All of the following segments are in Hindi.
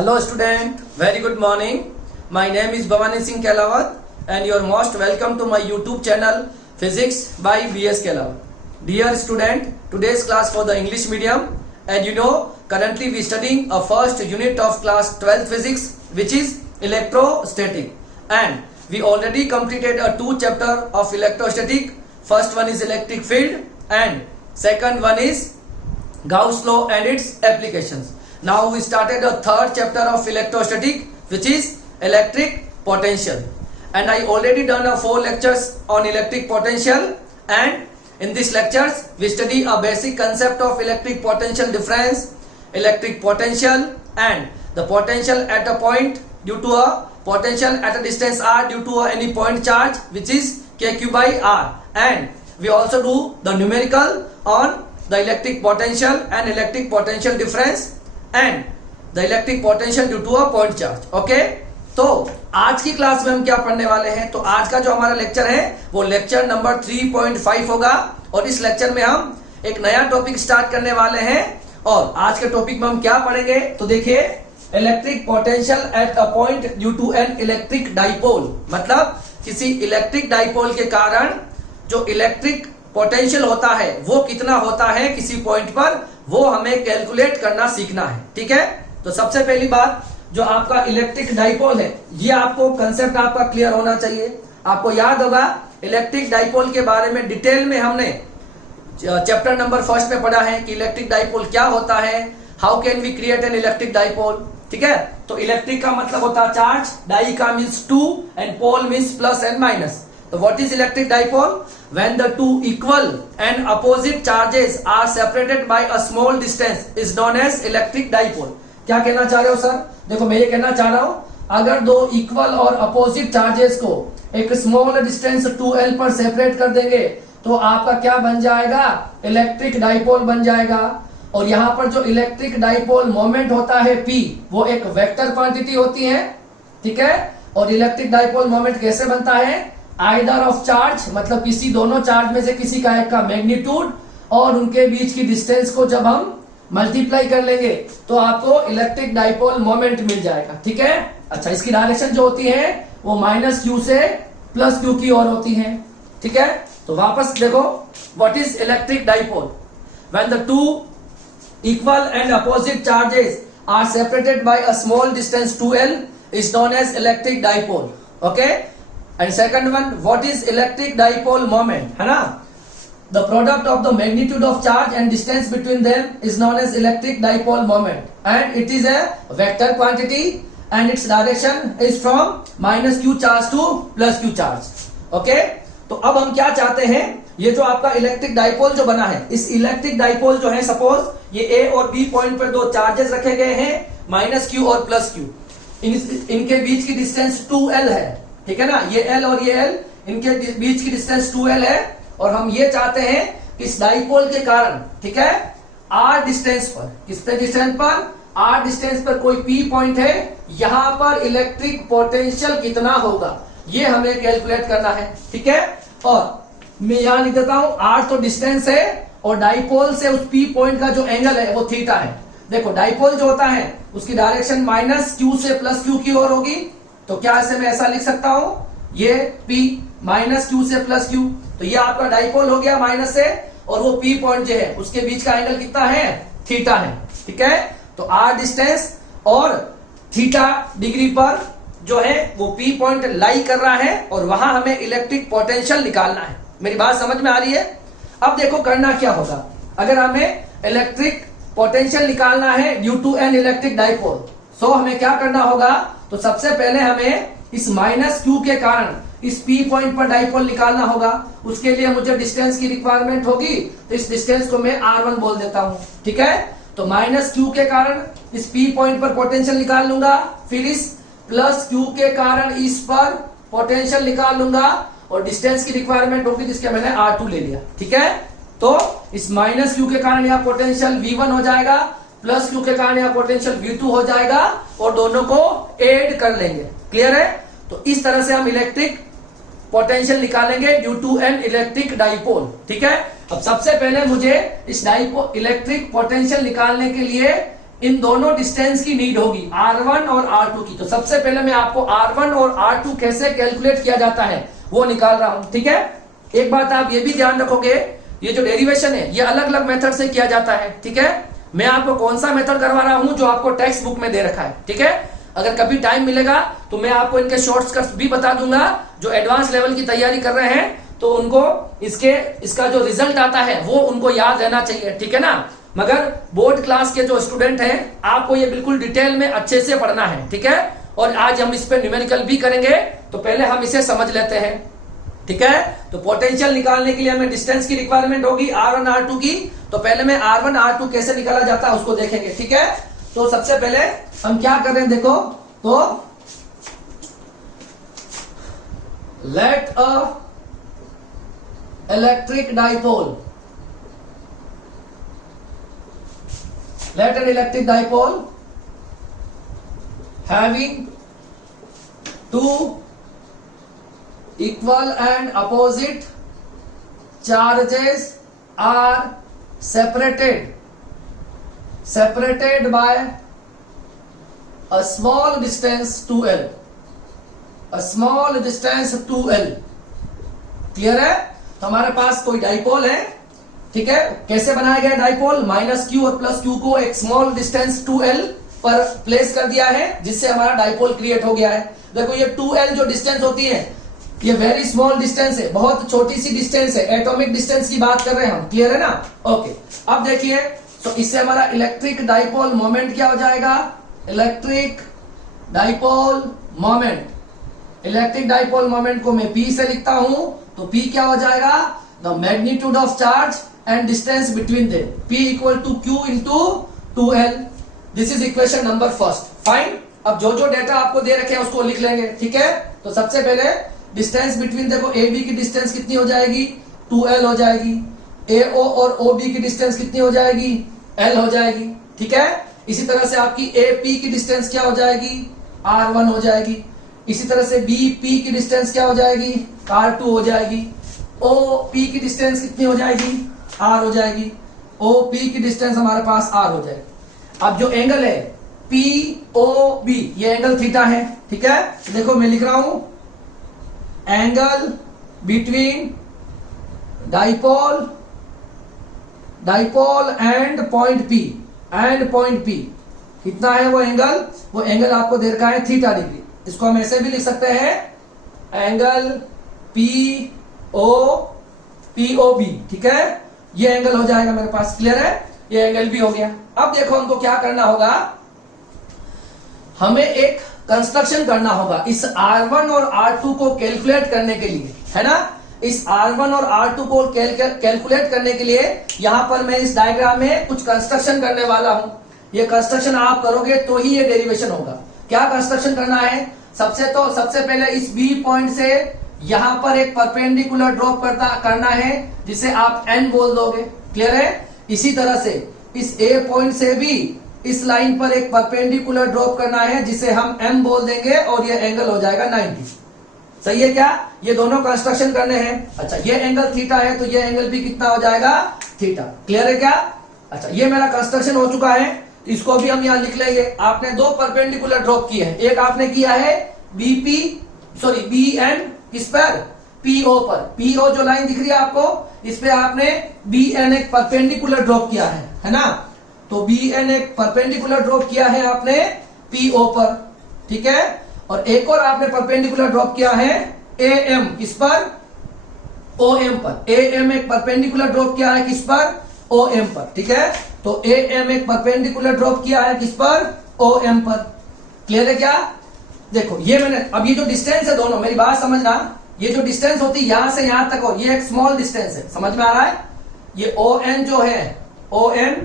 Hello student, very good morning. My name is Bhavani Singh Kelawat and you are most welcome to my YouTube channel Physics by BS Kelawat. Dear student, today's class for the English medium, and you know currently we studying a first unit of class 12 physics which is electrostatic, and we already completed a 2 chapter of electrostatic. First one is electric field and second one is Gauss law and its applications. Now we started a third chapter of electrostatic which is electric potential, and I already done a 4 lectures on electric potential, and in these lectures we study a basic concept of electric potential difference, electric potential, and the potential at a point due to a potential at a distance r due to any point charge which is kq by r, and we also do the numerical on the electric potential and electric potential difference and the electric potential due to a point charge. Okay, तो आज की क्लास में हम क्या पढ़ने वाले हैं? तो आज का जो हमारा लेक्चर है वो लेक्चर नंबर 3.5 होगा, और इस लेक्चर में हम एक नया टॉपिक स्टार्ट करने वाले हैं। और आज के टॉपिक में हम क्या पढ़ेंगे? तो देखिए, electric potential at a point due to an electric dipole, मतलब किसी इलेक्ट्रिक डाइपोल के कारण जो इलेक्ट्रिक पोटेंशियल होता है वो कितना होता है किसी पॉइंट पर, वो हमें कैलकुलेट करना सीखना है। ठीक है, तो सबसे पहली बात, जो आपका इलेक्ट्रिक डाइपोल है ये आपको कंसेप्ट आपका क्लियर होना चाहिए। आपको याद होगा इलेक्ट्रिक डाइपोल के बारे में डिटेल में हमने चैप्टर नंबर 1 में पढ़ा है कि इलेक्ट्रिक डाइपोल क्या होता है, how can we create an electric dipole. ठीक है, तो इलेक्ट्रिक का मतलब होता है चार्ज, डाई का means 2 and pole means plus and minus. तो what is electric dipole? When the two equal and opposite charges are separated by a small distance is known as electric dipole. क्या कहना चाह रहे हो सर? देखो, मैं ये कहना चाह रहा हूं, अगर दो इक्वल और अपोजिट चार्जेस को एक स्मॉल डिस्टेंस 2l पर सेपरेट कर देंगे तो आपका क्या बन जाएगा? इलेक्ट्रिक डाइपोल बन जाएगा। और यहाँ पर जो इलेक्ट्रिक डाइपोल मोमेंट होता है P, वो एक वेक्टर क्वांटिटी होती है। ठीक है, और इलेक्ट्रिक डाइपोल मोमेंट कैसे बनता है? आइदर ऑफ चार्ज, मतलब किसी दोनों चार्ज में से किसी का एक का मैग्नीट्यूड और उनके बीच की डिस्टेंस को जब हम मल्टीप्लाई कर लेंगे तो आपको इलेक्ट्रिक डाइपोल मोमेंट मिल जाएगा। ठीक है, अच्छा, इसकी डायरेक्शन जो होती है वो -q से +q की ओर होती है। ठीक है, तो वापस देखो, what is electric dipole? When the two equal and opposite charges are separated by a small distance 2l is known as electric dipole. Okay, and second one, what is electric dipole moment? है ना, the product of the magnitude of charge and distance between them is known as electric dipole moment, and it is a vector quantity and its direction is from -q charge to +q charge. Okay, तो अब हम क्या चाहते हैं, ये जो आपका इलेक्ट्रिक डाइपोल जो बना है, इस इलेक्ट्रिक डाइपोल जो है, सपोज ये A और B पॉइंट पर दो चार्जेस रखे गए हैं -q और +q, इनके बीच की डिस्टेंस 2l है। ठीक है ना, ये L और ये L, इनके बीच की डिस्टेंस 2l है, और हम ये चाहते हैं कि इस डाइपोल के कारण, ठीक है, r डिस्टेंस पर, कितने डिस्टेंस पर? r डिस्टेंस पर कोई P पॉइंट है, यहां पर इलेक्ट्रिक पोटेंशियल कितना होगा ये हमें कैलकुलेट करना है। ठीक है, और मैं यहां लिख देता हूं, r तो डिस्टेंस है और डाइपोल से उस P पॉइंट का जो एंगल है वो थीटा है। देखो, डाइपोल जो होता है उसकी डायरेक्शन -q से +q की ओर होगी, तो क्या ऐसे मैं ऐसा लिख सकता हूं, ये P -q से +q, तो ये आपका डाइपोल हो गया माइनस से, और वो P पॉइंट जो है उसके बीच का एंगल कितना है? थीटा है। ठीक है, तो r डिस्टेंस और थीटा डिग्री पर जो है वो P पॉइंट लाई कर रहा है, और वहां हमें इलेक्ट्रिक पोटेंशियल निकालना है। मेरी बात समझ में आ रही है? अब देखो करना क्या होगा, अगर हमें इलेक्ट्रिक पोटेंशियल निकालना है due to an electric dipole, so हमें क्या करना होगा? तो सबसे पहले हमें इस -q के कारण इस P पॉइंट पर डाइपोल निकालना होगा। उसके लिए मुझे डिस्टेंस की रिक्वायरमेंट होगी, तो इस डिस्टेंस को मैं r1 बोल देता हूं। ठीक है, तो -q के कारण इस P पॉइंट पर पोटेंशियल निकाल लूंगा, फिर इस +q के कारण इस पर पोटेंशियल निकाल लूंगा, और डिस्टेंस की रिक्वायरमेंट होगी जिसके मैंने r2 ले लिया। ठीक है, तो इस -q के कारण यहाँ पोटेंशियल V1 हो जाएगा, +q के कारण यहाँ पोटेंशियल V2 हो जाएगा, और दोनों को ऐड कर लेंगे। क्लियर है? तो इस तरह से हम इलेक्ट्रिक पोटेंशियल निकालेंगे due to an electric dipole. ठीक है, अब सबसे पहले मुझे इस डाइपोल इलेक्ट्रिक पोटेंशियल निकालने के लिए इन दोनों डिस्टेंस की नीड होगी, R1 और R2 की। तो सबसे पहले मैं आपको R1 और R2 कैसे कैलकुलेट किया जाता है वो निकाल रहा हूं, ठीक है। एक बात आप ये भी ध्यान रखोगे, ये जो डेरिवेशन है ये अलग अलग मेथड से किया जाता है, ठीक है। मैं आपको कौन सा मेथड करवा रहा हूं जो आपको टेक्स्ट बुक में दे रखा है, ठीक है। अगर कभी टाइम मिलेगा तो मैं आपको इनके शॉर्टकट्स भी बता दूंगा। जो एडवांस लेवल की तैयारी कर रहे हैं तो उनको इसका जो रिजल्ट आता है वो उनको याद रहना चाहिए, ठीक है ना। मगर बोर्ड क्लास के जो स्टूडेंट हैं आपको ये बिल्कुल डिटेल में अच्छे से पढ़ना है, ठीक है। और आज हम इस पे न्यूमेरिकल भी करेंगे, तो पहले हम इसे समझ लेते हैं, ठीक है। तो पोटेंशियल निकालने के लिए हमें डिस्टेंस की रिक्वायरमेंट होगी R1 R2 की। तो पहले मैं R1 R2 कैसे निकाला जाता है उसको देखेंगे, ठीक है। तो सबसे पहले हम क्या कर रहे हैं देखो, तो let a electric dipole, let an electric dipole having two equal and opposite charges are separated by a small distance 2l, a small distance 2l। Clear है। तो हमारे पास कोई डाइपोल है, ठीक है। कैसे बनाया गया डाइपोल, -q और +q को एक स्मॉल डिस्टेंस 2l पर प्लेस कर दिया है, जिससे हमारा डाइपोल क्रिएट हो गया है। देखो ये 2l जो डिस्टेंस होती है ये वेरी स्मॉल डिस्टेंस है, बहुत छोटी सी डिस्टेंस है, एटॉमिक डिस्टेंस की बात कर रहे हैं हम, क्लियर है ना। ओके, अब देखिए, तो इससे हमारा इलेक्ट्रिक डाइपोल मोमेंट क्या हो जाएगा, electric dipole moment. Electric dipole moment को मैं P से लिखता हूं, तो P क्या हो जाएगा, the magnitude of charge and distance between them, P equal to Q into 2L। This is equation number first, fine। अब जो जो डेटा आपको दे रखे हैं उसको लिख लेंगे, ठीक है। तो सबसे पहले डिस्टेंस बिटवीन, देखो AB की डिस्टेंस कितनी हो जाएगी, 2L हो जाएगी। AO और OB की डिस्टेंस कितनी हो जाएगी, L हो जाएगी, ठीक है। इसी तरह से आपकी AP की डिस्टेंस क्या हो जाएगी, R1 हो जाएगी। इसी तरह से BP की डिस्टेंस क्या हो जाएगी, R2 हो जाएगी। OP की डिस्टेंस कितनी हो जाएगी, R हो जाएगी। OP की डिस्टेंस हमारे पास R हो जाएगी। अब जो एंगल है POB, ये एंगल थीटा है, ठीक है। देखो मैं लिख रहा हूं, angle between dipole and point P, कितना है वो एंगल आपको दे रखा है थीटा डिग्री। इसको हम ऐसे भी लिख सकते हैं, एंगल POB, ठीक है। ये एंगल हो जाएगा मेरे पास, क्लियर है, ये एंगल भी हो गया। अब देखो हमको क्या करना होगा, हमें एक कंस्ट्रक्शन करना होगा इस R1 और R2 को कैलकुलेट करने के लिए, है ना। इस R1 और R2 को कैलकुलेट करने के लिए यहां पर मैं इस डायग्राम में कुछ कंस्ट्रक्शन करने वाला हूं। ये कंस्ट्रक्शन आप करोगे तो ही ये डेरिवेशन होगा। क्या कंस्ट्रक्शन करना है, सबसे पहले इस B पॉइंट से यहां पर एक परपेंडिकुलर ड्रॉप करना है, जिसे आप N बोल दोगे, क्लियर है। इसी तरह से इस A पॉइंट से भी इस लाइन पर एक परपेंडिकुलर ड्रॉप करना है, जिसे हम M बोल देंगे, और ये एंगल हो जाएगा 90। सही है क्या, ये दोनों कंस्ट्रक्शन करने हैं। अच्छा, ये एंगल थीटा है तो ये एंगल भी कितना हो जाएगा, थीटा, क्लियर है क्या। अच्छा, ये मेरा कंस्ट्रक्शन हो चुका है, इसको भी हम यहां लिख लेंगे। आपने दो परपेंडिकुलर ड्रॉप किए हैं, एक आपने किया है BN किस पर, PO पर। PO जो लाइन दिख रही है आपको, इस पे आपने BN एक परपेंडिकुलर ड्रॉप किया है ना। तो BN एक परपेंडिकुलर ड्रॉप किया है आपने PO पर, ठीक है। और एक और आपने परपेंडिकुलर ड्रॉप किया है AM किस पर, OM पर। AM एक परपेंडिकुलर ड्रॉप किया है किस पर, OM पर, ठीक है। तो AM एक परपेंडिकुलर ड्रॉप किया है किस पर, OM पर, क्लियर है क्या। देखो ये मैंने, अब ये जो डिस्टेंस है दोनों, मेरी बात समझना, ये जो डिस्टेंस होती है यहां से यहां तक, और ये एक स्मॉल डिस्टेंस है, समझ में आ रहा है। ये ON जो है, ON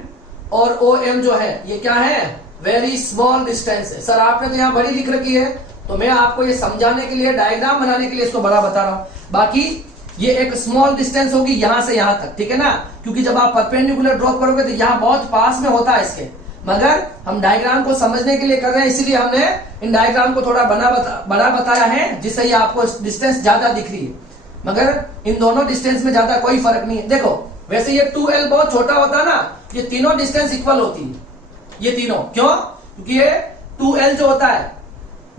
और OM जो है, ये क्या है, वेरी स्मॉल डिस्टेंस है। सर आपने तो यहाँ बड़ी लिख रखी है, तो मैं आपको ये समझाने के लिए, डायग्राम बनाने के लिए इसको बड़ा बता रहा हूं। बाकी ये एक स्मॉल डिस्टेंस होगी यहां से यहां तक, ठीक है ना। क्योंकि जब आप परपेंडिकुलर ड्रॉप करोगे तो यहाँ बहुत पास में होता है इसके, मगर हम डायग्राम को समझने के लिए कर रहे हैं, इसीलिए हमने इन डायग्राम को थोड़ा बड़ा बताया है, जिससे ये आपको डिस्टेंस ज्यादा दिख रही है। मगर इन दोनों डिस्टेंस में ज्यादा कोई फर्क नहीं है। देखो वैसे ये 2L बहुत छोटा होता है ना, ये तीनों डिस्टेंस इक्वल होती है, ये तीनों। क्यों? क्योंकि ये 2l जो होता है,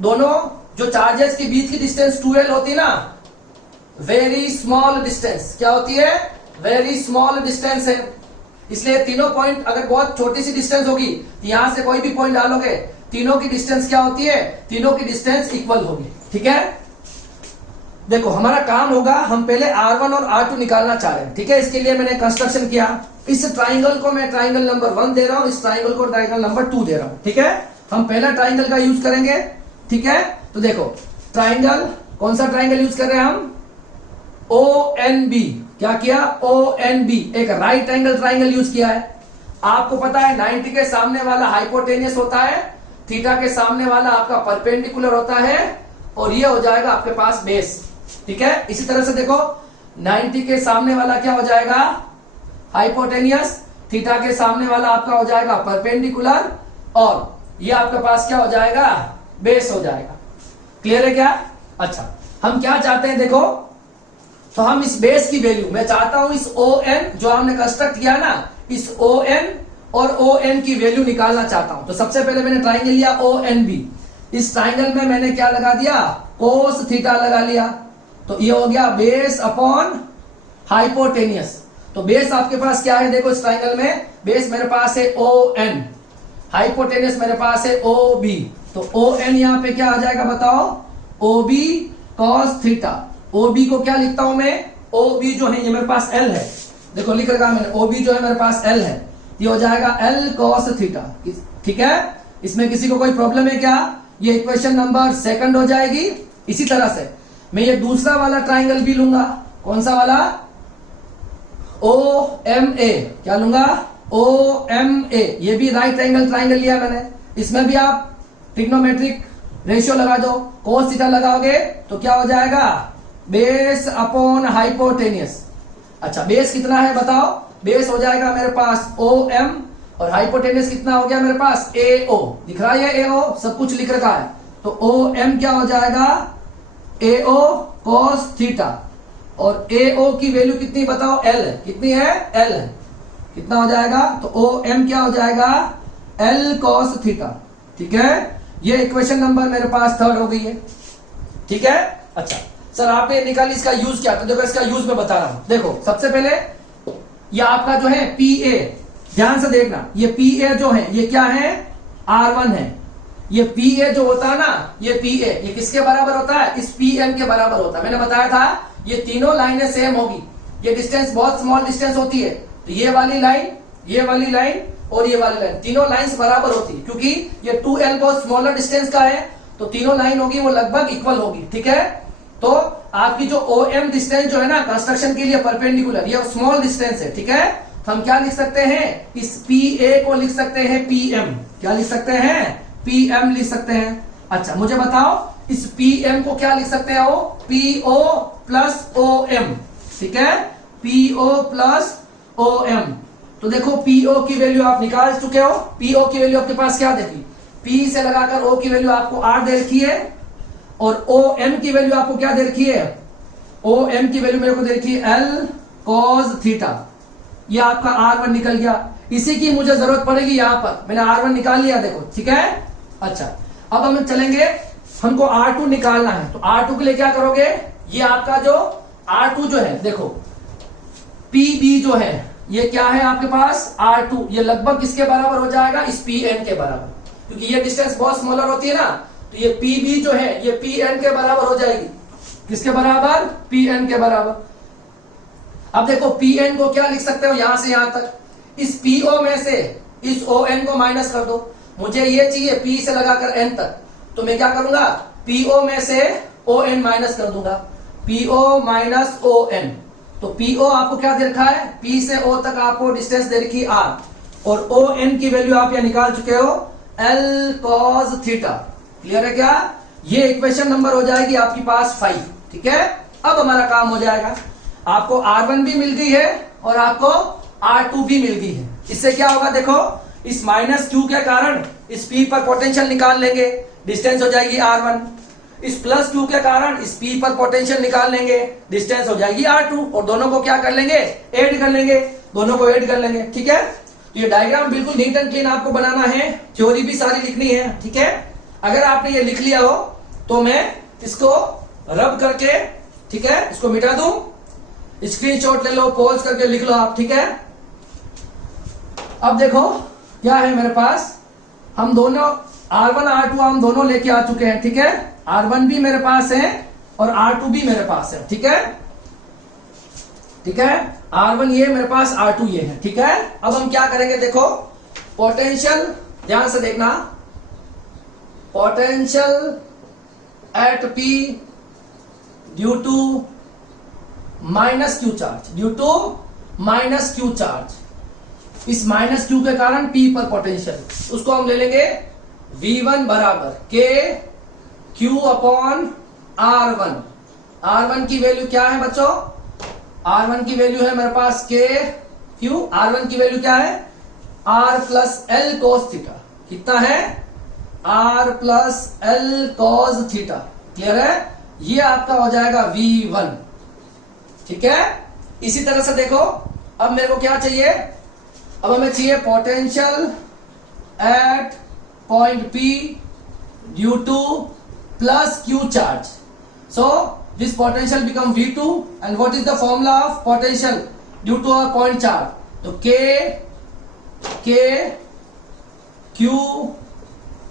दोनों जो चार्जेस के बीच की डिस्टेंस 2l होती है ना, वेरी स्मॉल डिस्टेंस। क्या होती है? वेरी स्मॉल डिस्टेंस है। इसलिए तीनों पॉइंट अगर बहुत छोटी सी डिस्टेंस होगी तो यहां से कोई भी पॉइंट डालोगे, तीनों की डिस्टेंस क्या होती है? तीनों की डिस्टेंस इक्वल होगी। ठीक है, देखो हमारा काम होगा, हम पहले R1 और R2 निकालना चाह रहे हैं। ठीक है, इसके लिए मैंने कंस्ट्रक्शन किया। इस ट्राइंगल को मैं ट्राइंगल नंबर 1 दे रहा हूं, इस ट्राइंगल को ट्राइंगल नंबर 2 दे रहा हूं। ठीक है, हम पहला ट्राइंगल का यूज करेंगे। ठीक है, तो देखो ट्राइंगल, कौन सा ट्राइंगल यूज कर रहे हैं हम? ONB। क्या किया? ONB, एक राइट एंगल ट्राइंगल यूज किया है। आपको पता है 90 के सामने वाला हाइपोटेनियस होता है, थीटा के सामने वाला आपका परपेंडिकुलर होता है, और ये हो जाएगा आपके पास बेस। ठीक है, इसी तरह से देखो 90 के सामने वाला क्या हो जाएगा? हाइपोटेनियस, थीटा के सामने वाला आपका हो जाएगा परपेंडिकुलर, और ये आपके पास क्या हो जाएगा? बेस हो जाएगा। क्लियर है क्या? अच्छा, हम क्या चाहते हैं देखो, तो हम इस बेस की वैल्यू, मैं चाहता हूं इस ON जो हमने कंस्ट्रक्ट किया ना, इस ON और ON की वैल्यू निकालना चाहता हूं। तो सबसे पहले मैंने ट्राइंगल लिया ONB। इस ट्राइंगल में मैंने क्या लगा दिया? कोस थीटा लगा लिया। तो ये हो गया बेस अपॉन हाइपोटेनियस। तो बेस आपके पास क्या है? देखो इस ट्राइंगल में बेस मेरे पास है ON, हाइपोटेनियस मेरे पास है OB। तो ON यहां पे क्या आ जाएगा बताओ? OB cos theta. OB को क्या लिखता हूं मैं? OB जो है ये मेरे पास L है, देखो लिख रखा मैंने, OB जो है मेरे पास L है, ये हो जाएगा L cos थीटा। ठीक है, इसमें किसी को कोई प्रॉब्लम है क्या? ये इक्वेशन नंबर 2 हो जाएगी। इसी तरह से मैं ये दूसरा वाला ट्राइंगल भी लूंगा। कौन सा वाला? OMA। क्या लूंगा? OMA। ये भी राइट एंगल ट्राइंगल लिया मैंने। इसमें भी आप ट्रिग्नोमेट्रिक रेशियो लगा दो, cos थीटा लगाओगे तो क्या हो जाएगा? Base upon hypotenuse. अच्छा, बेस कितना है बताओ? बेस हो जाएगा मेरे पास OM, और हाइपोटेनियस कितना हो गया मेरे पास? AO। दिख रहा है AO, सब कुछ लिख रखा है। तो OM क्या हो जाएगा? AO cos थीटा, और AO की वैल्यू कितनी बताओ? L है। कितनी है? L है। कितना हो जाएगा? तो OM क्या हो जाएगा? L cos theta. ठीक है, ये इक्वेशन नंबर मेरे पास 3 हो गई है। ठीक है, अच्छा सर आपने निकाली, इसका यूज क्या? तो देखो इसका यूज मैं बता रहा हूं। देखो सबसे पहले ये आपका जो है PA, ध्यान से देखना, ये PA जो है ये क्या है? R1 है। ये PA जो होता है ना, ये PA ये किसके बराबर होता है? इस PM के बराबर होता है। मैंने बताया था ये तीनों लाइनें सेम होगी, ये डिस्टेंस बहुत स्मॉल डिस्टेंस होती है, तो ये वाली लाइन, ये वाली लाइन और ये वाली लाइन, तीनों लाइंस बराबर होती है। क्योंकि ये 2l बहुत स्मॉलर डिस्टेंस का है, तो तीनों लाइन होगी वो लगभग इक्वल होगी। ठीक है, तो आपकी जो OM डिस्टेंस जो है ना कंस्ट्रक्शन के लिए परपेंडिकुलर, ये स्मॉल डिस्टेंस है। ठीक है, तो हम क्या लिख सकते हैं? इस PA को लिख सकते हैं PM। क्या लिख सकते हैं? PM लिख सकते हैं। अच्छा मुझे बताओ इस PM को क्या लिख सकते हैं? वो PO प्लस OM। ठीक है, PO प्लस OM। तो देखो PO की वैल्यू आप निकाल चुके हो। PO की वैल्यू आपके पास क्या देखी? P से लगाकर O की वैल्यू आपको 8 दे रखी है, और OM की वैल्यू आपको क्या दे रखी है? OM की वैल्यू मेरे को दे रखी है L cos थीटा। ये आपका R1 निकल गया। इसी की मुझे जरूरत पड़ेगी यहां पर, मैंने R1 निकाल लिया देखो। ठीक है, अच्छा अब हम चलेंगे, हमको R2 निकालना है। तो R2 के लिए क्या करोगे? ये आपका जो R2 जो है देखो, PB जो है ये क्या है आपके पास? R2। ये लगभग किसके बराबर हो जाएगा? इस PN के बराबर, क्योंकि ये डिस्टेंस बहुत स्मॉलर होती है ना, तो ये PB जो है ये PN के बराबर हो जाएगी। किसके बराबर? PN के बराबर। अब देखो PN को क्या लिख सकते हो? यहां से यहां तक, इस PO में से इस ON को माइनस कर दो। मुझे ये चाहिए P से लगाकर N तक, तो मैं क्या करूंगा? PO में से ON माइनस कर दूंगा, PO माइनस ON। तो PO आपको क्या दे रखा है? P से O तक आपको डिस्टेंस दे रखी R, और ON की वैल्यू आप यहां निकाल चुके हो L cos थीटा। क्लियर है क्या? ये इक्वेशन नंबर हो जाएगी आपके पास 5। ठीक है, अब हमारा काम हो जाएगा, आपको R1 भी मिल गई है और आपको R2 भी मिल गई है। इससे क्या होगा देखो, इस माइनस Q के कारण इस P पर पोटेंशियल निकाल लेंगे, डिस्टेंस हो जाएगी R1। इस प्लस Q के कारण इस P पर पोटेंशियल निकाल लेंगे, डिस्टेंस हो जाएगी R2, और दोनों को क्या कर लेंगे? ऐड कर लेंगे, दोनों को ऐड कर लेंगे। ठीक है, तो ये डायग्राम बिल्कुल नीट एंड क्लीन आपको बनाना है, थ्योरी भी सारी लिखनी है, ठीक है। अगर आपने ये लिख लिया हो तो मैं इसको रब करके, ठीक है, इसको मिटा दूं, स्क्रीनशॉट ले लो, पॉज करके लिख लो आप, ठीक है। अब देखो क्या है मेरे पास, हम दोनों R1 R2 हम दोनों लेके आ चुके हैं, ठीक है। R1 भी मेरे पास है और R2 भी मेरे पास है, ठीक है, ठीक है। R1 ये मेरे पास, R2 ये है, ठीक है। अब हम क्या करेंगे, देखो पोटेंशियल ध्यान से देखना, potential at P due to minus Q charge, due to minus Q charge, इस माइनस क्यू के कारण P पर पोटेंशियल, उसको हम ले लेंगे V1 बराबर के क्यू अपॉन R1। R1 की वैल्यू क्या है बच्चों, R1 की वैल्यू है मेरे पास के क्यू, R1 की वैल्यू क्या है, R plus L cos theta, कितना है, R plus L cos theta, clear है। ये आपका हो जाएगा V1, ठीक है। इसी तरह से देखो अब मेरे को क्या चाहिए, अब हमें चाहिए potential at point P due two plus Q charge, so this potential become V2 and what is the formula of potential due to a point charge, तो K Q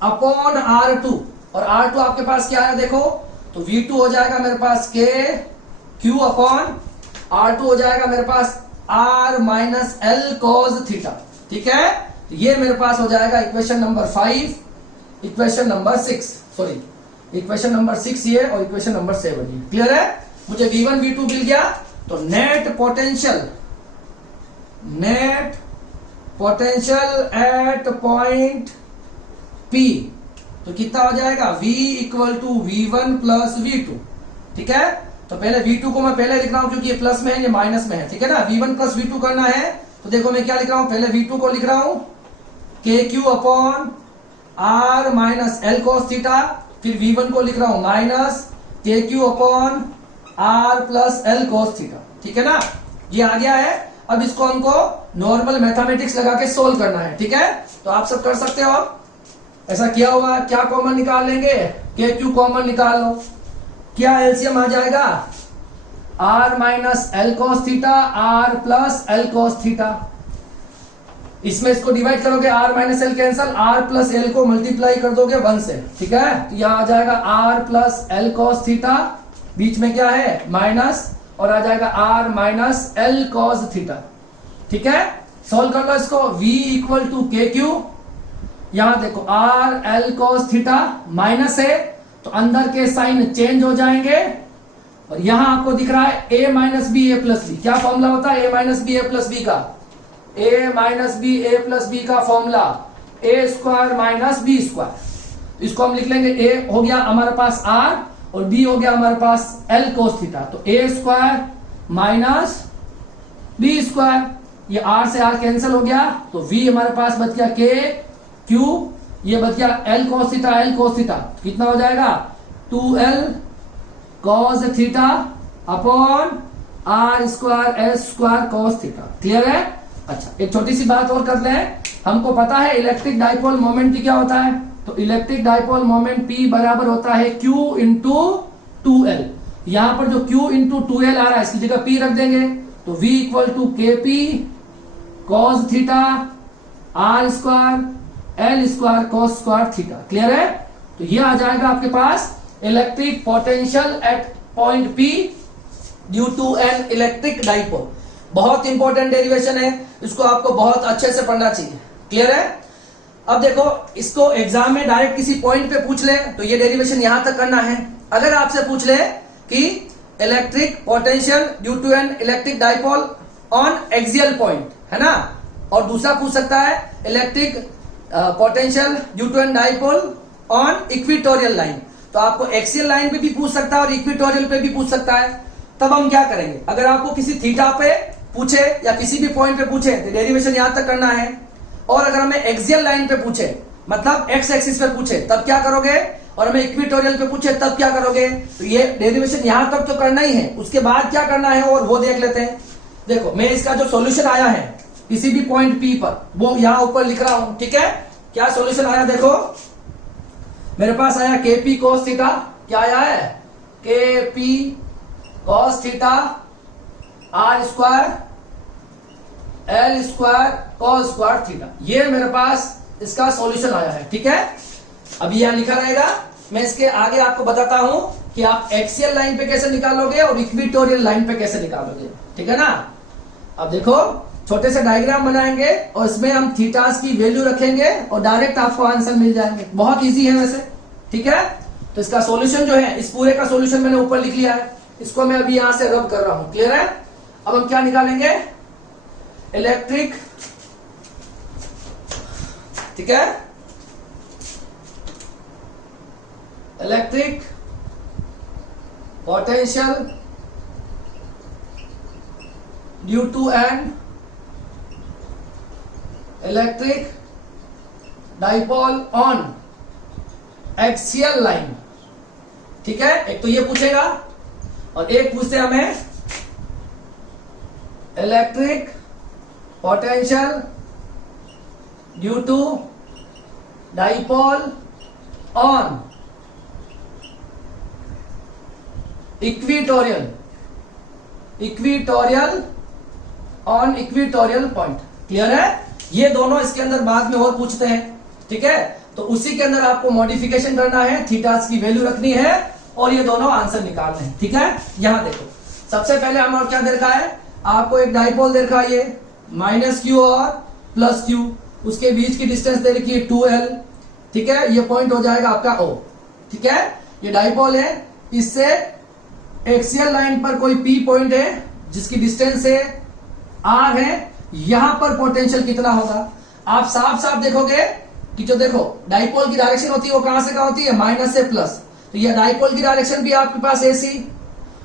अपॉन R2, और R2 आपके पास क्या है देखो, तो V2 हो जाएगा मेरे पास K Q अपॉन R2 हो जाएगा मेरे पास R minus L cos theta, ठीक है। तो ये मेरे पास हो जाएगा equation number 5, equation number 6, sorry equation number 6 ये और इक्वेशन नंबर 7 ये, क्लियर है। मुझे V1 V2 मिल गया, तो net potential at point P तो कितना हो जाएगा, V equal to V1 plus V2, ठीक है। तो पहले V2 को मैं पहले लिख रहा हूं क्योंकि ये प्लस में है, ये माइनस में है, ठीक है ना। V1 प्लस V2 करना है तो देखो मैं क्या लिख रहा हूं, पहले V2 को लिख रहा हूं KQ upon R minus L cos theta, फिर V1 को लिख रहा हूं minus KQ upon R plus L cos theta, ठीक है ना। ये आ गया है। अब इसको हमको नॉर्मल मैथमेटिक्स लगा के सोल्व करना है, ठीक है। तो आप सब कर सकते हो, ऐसा किया होगा, क्या कॉमन निकाल लेंगे, KQ कॉमन निकाल लो, क्या एलसीएम आ जाएगा, R minus L cos theta R plus L cos theta, इसमें इसको डिवाइड करोगे R minus L cancel, R plus L को मल्टीप्लाई कर दोगे 1 से, ठीक है। तो यहां आ जाएगा R plus L cos theta, बीच में क्या है माइनस, और आ जाएगा R minus L cos theta, ठीक है। सोल्व कर लो इसको, V equal to K Q, यहां देखो R L cos theta minus है तो अंदर के साइन चेंज हो जाएंगे, और यहां आपको दिख रहा है A minus B A plus B, क्या फॉर्मूला होता है A minus B A plus B का, A minus B A plus B का formula A square minus B square. इसको हम लिख लेंगे, A हो गया हमारे पास R और B हो गया हमारे पास L कोस थीटा, तो A square minus B square, ये R से R कैंसिल हो गया, तो V हमारे पास बच गया K Q, ये बच गया L cos theta L cos theta, कितना हो जाएगा 2L कोस theta upon R square S square cos theta, clear है। अच्छा, एक छोटी सी बात और कर लें, हमको पता है इलेक्ट्रिक डाइपोल मोमेंट क्या होता है, तो इलेक्ट्रिक डाइपोल मोमेंट P बराबर होता है Q इंटू 2L, यहां पर जो Q इंटू 2L आ रहा है इसकी जगह P रख देंगे, तो V equal to KP cos theta R square L square cos square theta, clear है। तो ये आ जाएगा आपके पास electric potential at point P due to an electric dipole. बहुत इंपॉर्टेंट डेरिवेशन है, इसको आपको बहुत अच्छे से पढ़ना चाहिए, क्लियर है। अब देखो इसको एग्जाम में डायरेक्ट किसी पॉइंट पे पूछ ले तो ये डेरिवेशन यहां तक करना है। अगर आपसे पूछ ले कि electric potential due to an electric dipole on axial point, है ना, और दूसरा पूछ सकता है electric potential due to an dipole on equatorial line, तो आपको एक्सियल लाइन पे भी पूछ सकता है और इक्वेटोरियल पे भी पूछ सकता है। तब हम क्या करेंगे, अगर आपको किसी थीटा पे पूछे या किसी भी पॉइंट पे पूछे तो डेरिवेशन यहां तक करना है, और अगर हमें एक्सियल लाइन पे पूछे मतलब एक्स एक्सिस पे पूछे तब क्या करोगे, और हमें इक्वेटोरियल पे पूछे तब क्या करोगे। तो ये डेरिवेशन यहां तक तो करना ही है, उसके बाद क्या करना है और वो देख लेते हैं। देखो मैं इसका जो सॉल्यूशन आया है किसी भी पॉइंट P पर, वो यहां ऊपर लिख रहा हूं, ठीक है। क्या सॉल्यूशन आया देखो, मेरे पास आया KP cos थीटा, क्या आया है KP cos theta R square L square cos square theta, ये मेरे पास इसका सॉल्यूशन आया है, ठीक है। अभी यहां लिखा रहेगा, मैं इसके आगे आपको बताता हूं कि आप एक्सियल लाइन पे कैसे निकालोगे और इक्विटोरियल लाइन पे कैसे निकालोगे, ठीक है ना। अब देखो छोटे से डायग्राम बनाएंगे और इसमें हम थीटास की वैल्यू रखेंगे और डायरेक्ट आपको आंसर मिल जाएंगे, बहुत इजी है वैसे, ठीक है। तो इसका सॉल्यूशन जो है, इस पूरे का सॉल्यूशन मैंने ऊपर लिख लिया है, इसको मैं अभी यहां से रब कर रहा हूं, क्लियर है। अब हम क्या निकालेंगे, इलेक्ट्रिक, ठीक है, electric potential due to an electric dipole on axial line, ठीक है। एक तो ये पूछेगा और एक पूछते हमें electric potential due to dipole on equatorial on equatorial point, clear है। ये दोनों इसके अंदर बाद में और पूछते हैं, ठीक है। तो उसी के अंदर आपको मॉडिफिकेशन करना है, थीटास की वैल्यू रखनी है और ये दोनों आंसर निकालने हैं, ठीक है। यहां देखो सबसे पहले हम और क्या दे रखा है, आपको एक डाइपोल दे रखा है, ये -q और +q, उसके बीच की डिस्टेंस दे रखी है 2l, ठीक है। ये पॉइंट हो जाएगा आपका O, ठीक है। ये डाइपोल है, इससे एक्सियल लाइन पर कोई P पॉइंट है जिसकी डिस्टेंस है R है, यहां पर पोटेंशियल कितना होगा। आप साफ साफ देखोगे कि जो देखो डाइपोल की डायरेक्शन होती है वो कहां से कहां होती है, माइनस से प्लस, तो ये डाइपोल की डायरेक्शन भी आपके पास AC,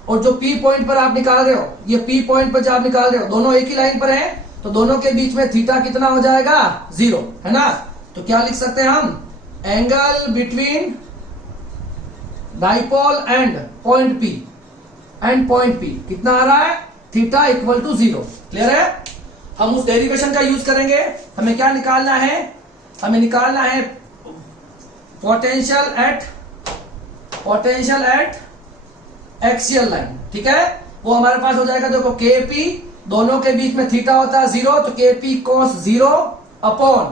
और जो P पॉइंट पर आप निकाल रहे हो, ये P पॉइंट पर जो आप निकाल रहे हो, दोनों एक ही लाइन पर हैं, तो दोनों के बीच में थीटा कितना हो जाएगा, 0, है ना। तो क्या लिख सकते हैं हम, angle between dipole and point P कितना आ रहा है, थीटा इक्वल टू 0, क्लियर है। हम उस डेरिवेशन का यूज करेंगे, हमें क्या निकालना है, हमें निकालना है पोटेंशियल एट एक्सियल लाइन, ठीक है। वो हमारे पास हो जाएगा, देखो KP, दोनों के बीच में थीटा होता है 0, तो KP cos 0 upon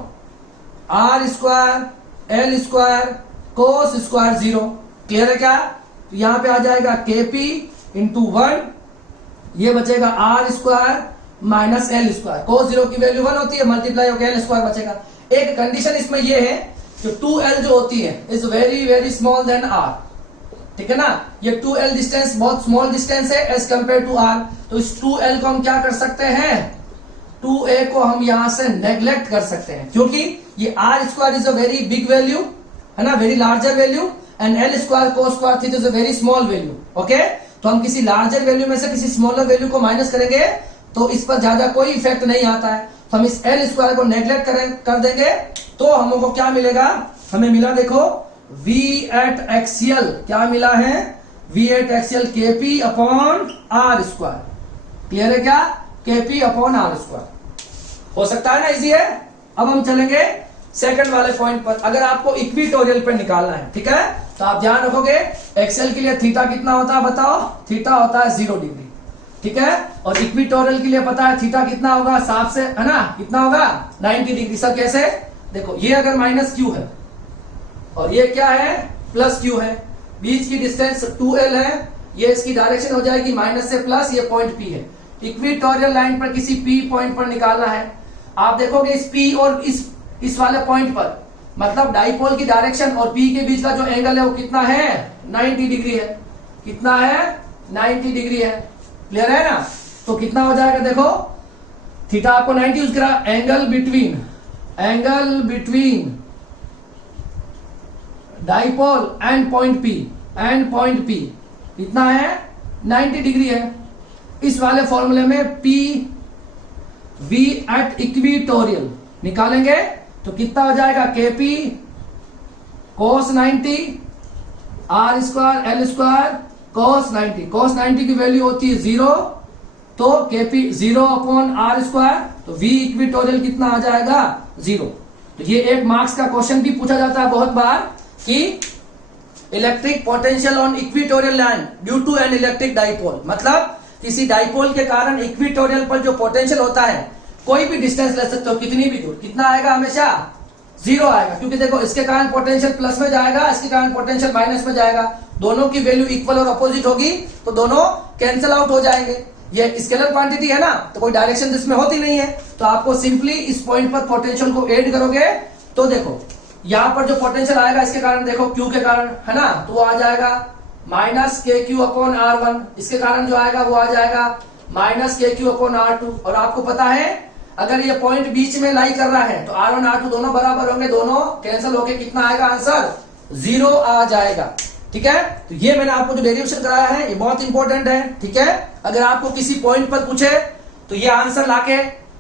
R square L square cos square 0, clear है क्या। तो यहां पे आ जाएगा KP इंटू 1, ये बचेगा R square minus L square, cos 0 की वैल्यू 1 होती है, मल्टीप्लाई होकर L स्क्वायर बचेगा। एक कंडीशन इसमें ये है कि 2L जो होती है is very very small then R, ठीक है ना। ये 2L डिस्टेंस बहुत स्मॉल डिस्टेंस है एज कंपेयर टू R, तो इस 2L को हम क्या कर सकते हैं, 2A को हम यहां से नेग्लेक्ट कर सकते हैं, क्योंकि ये R square is a very big value, है ना, very larger value, and L square cos square theta is a very small value, okay. तो हम किसी लार्जर वैल्यू में से किसी स्मॉलर वैल्यू को माइनस करेंगे तो इस पर ज्यादा कोई इफेक्ट नहीं आता है, तो हम इस L स्क्वायर को नेग्लेक्ट कर देंगे, तो हमको क्या मिलेगा, हमें मिला देखो V एट एक्सियल, क्या मिला है, V eight axial KP upon R square, clear है क्या, KP अपॉन R स्क्वायर, हो सकता है ना, इजी है। अब हम चलेंगे सेकंड वाले पॉइंट पर, अगर आपको इक्विटोरियल पे निकालना है, ठीक है, तो आप ध्यान रखोगे एक्सेल के लिए थीटा कितना होता है, बताओ, थीटा होता है 0 डिग्री, ठीक है। और इक्विटोरियल के लिए पता है थीटा कितना होगा, साफ से, है ना, कितना होगा 90 डिग्री। सर कैसे, देखो ये अगर -q है और ये क्या है +q है, बीच की डिस्टेंस 2L है, ये इसकी डायरेक्शन हो जाएगी माइनस से प्लस, ये पॉइंट P है। इक्विटोरियल लाइन पर किसी P पॉइंट पर निकालना है, आप देखोगे इस P और इस वाले पॉइंट पर, मतलब डाइपोल की डायरेक्शन और P के बीच का जो एंगल है वो कितना है, 90 डिग्री है, कितना है, 90 डिग्री है, क्लियर है ना। तो कितना हो जाएगा, देखो थीटा आपको 90 यूज करा, angle between dipole and point P कितना है, 90 डिग्री है। इस वाले फॉर्मूले में V एट इक्विटोरियल निकालेंगे तो कितना हो जाएगा, KP cos 90 R square L square cos 90 की वैल्यू होती है 0, तो Kp 0/r², तो V इक्विटोरियल कितना आ जाएगा 0। तो ये एक मार्क्स का क्वेश्चन भी पूछा जाता है बहुत बार कि electric potential on equatorial line due to an electric dipole, मतलब किसी डाइपोल के कारण इक्विटोरियल पर जो पोटेंशियल होता है, कोई भी डिस्टेंस ले सकते हो कितनी भी दूर, कितना आएगा हमेशा 0 आएगा, क्योंकि देखो इसके कारण पोटेंशियल प्लस में जाएगा, इसके कारण पोटेंशियल माइनस में जाएगा, दोनों की वैल्यू इक्वल और अपोजिट होगी तो दोनों कैंसिल आउट हो जाएंगे। ये स्केलर क्वांटिटी है ना, तो कोई डायरेक्शन इसमें होती नहीं है, तो आपको सिंपली इस पॉइंट पर पोटेंशियल को ऐड करोगे तो देखो यहाँ पर जो पोटेंशियल आएगा इसके कारण, देखो Q के कारण है ना, तो वो आ जाएगा -KQ/R1, इसके कारण जो आएगा वो आ जाएगा -KQ/R2। और आपको पता है अगर ये पॉइंट बीच में लाई कर रहा है तो R1 R2 दोनों बराबर होंगे, दोनों कैंसिल होके कितना आएगा आंसर 0 आ जाएगा। ठीक है, तो ये मैंने आपको जो डेरिवेशन कराया है ये बहुत इंपॉर्टेंट है। ठीक है, अगर आपको किसी पॉइंट पर पूछे तो ये आंसर लाके